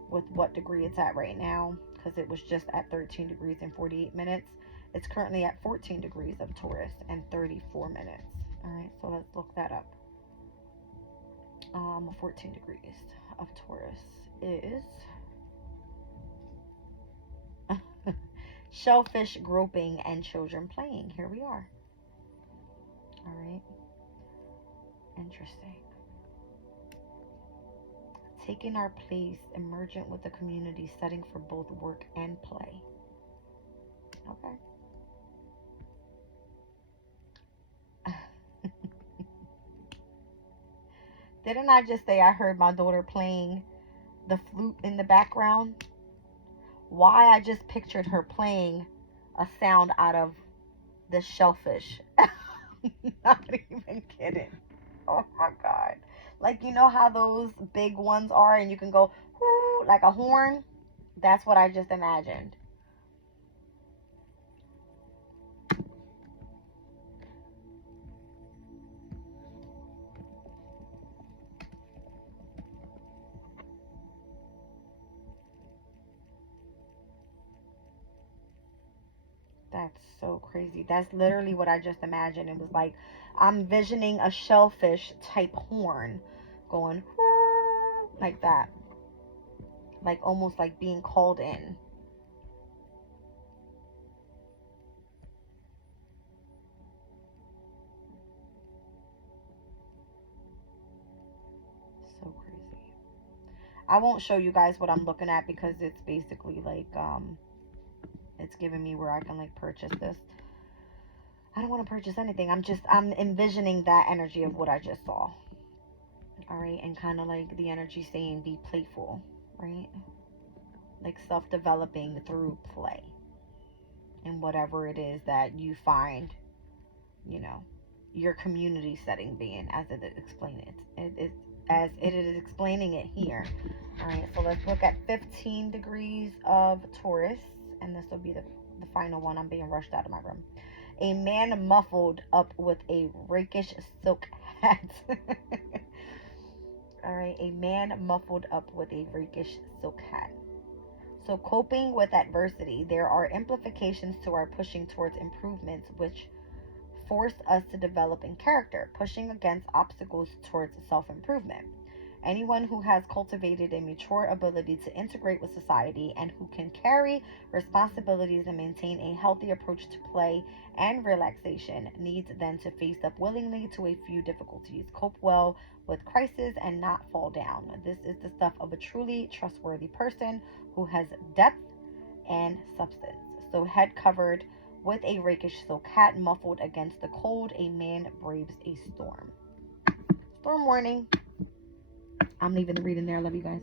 with what degree it's at right now, because it was just at 13 degrees and 48 minutes. It's currently at 14 degrees of Taurus and 34 minutes. All right, so let's look that up. 14 degrees of Taurus is shellfish groping and children playing. Here we are. All right. Interesting. Taking our place, emergent with the community, setting for both work and play. Okay. Didn't I just say I heard my daughter playing the flute in the background? Why I just pictured her playing a sound out of the shellfish. Not even kidding. Oh my God. Like, you know how those big ones are and you can go, whoo, like a horn? That's what I just imagined. That's so crazy. That's literally what I just imagined. It was like I'm visioning a shellfish type horn going like that. Like almost like being called in. So crazy. I won't show you guys what I'm looking at because it's basically like it's giving me where I can like purchase this. I don't want to purchase anything. I'm envisioning that energy of what I just saw. All right, and kind of like the energy saying be playful, right? Like self-developing through play and whatever it is that you find, you know, your community setting being as it explains it as it is explaining it here. All right, so let's look at 15 degrees of Taurus, and this will be the final one. I'm being rushed out of my room. A man muffled up with a rakish silk hat. All right, a man muffled up with a rakish silk hat. So, coping with adversity, there are implications to our pushing towards improvements which force us to develop in character, pushing against obstacles towards self improvement. Anyone who has cultivated a mature ability to integrate with society and who can carry responsibilities and maintain a healthy approach to play and relaxation needs then to face up willingly to a few difficulties, cope well with crisis, and not fall down. This is the stuff of a truly trustworthy person who has depth and substance. So, head covered with a rakish silk hat, muffled against the cold, a man braves a storm. Storm warning. I'm leaving the reading there. I love you guys.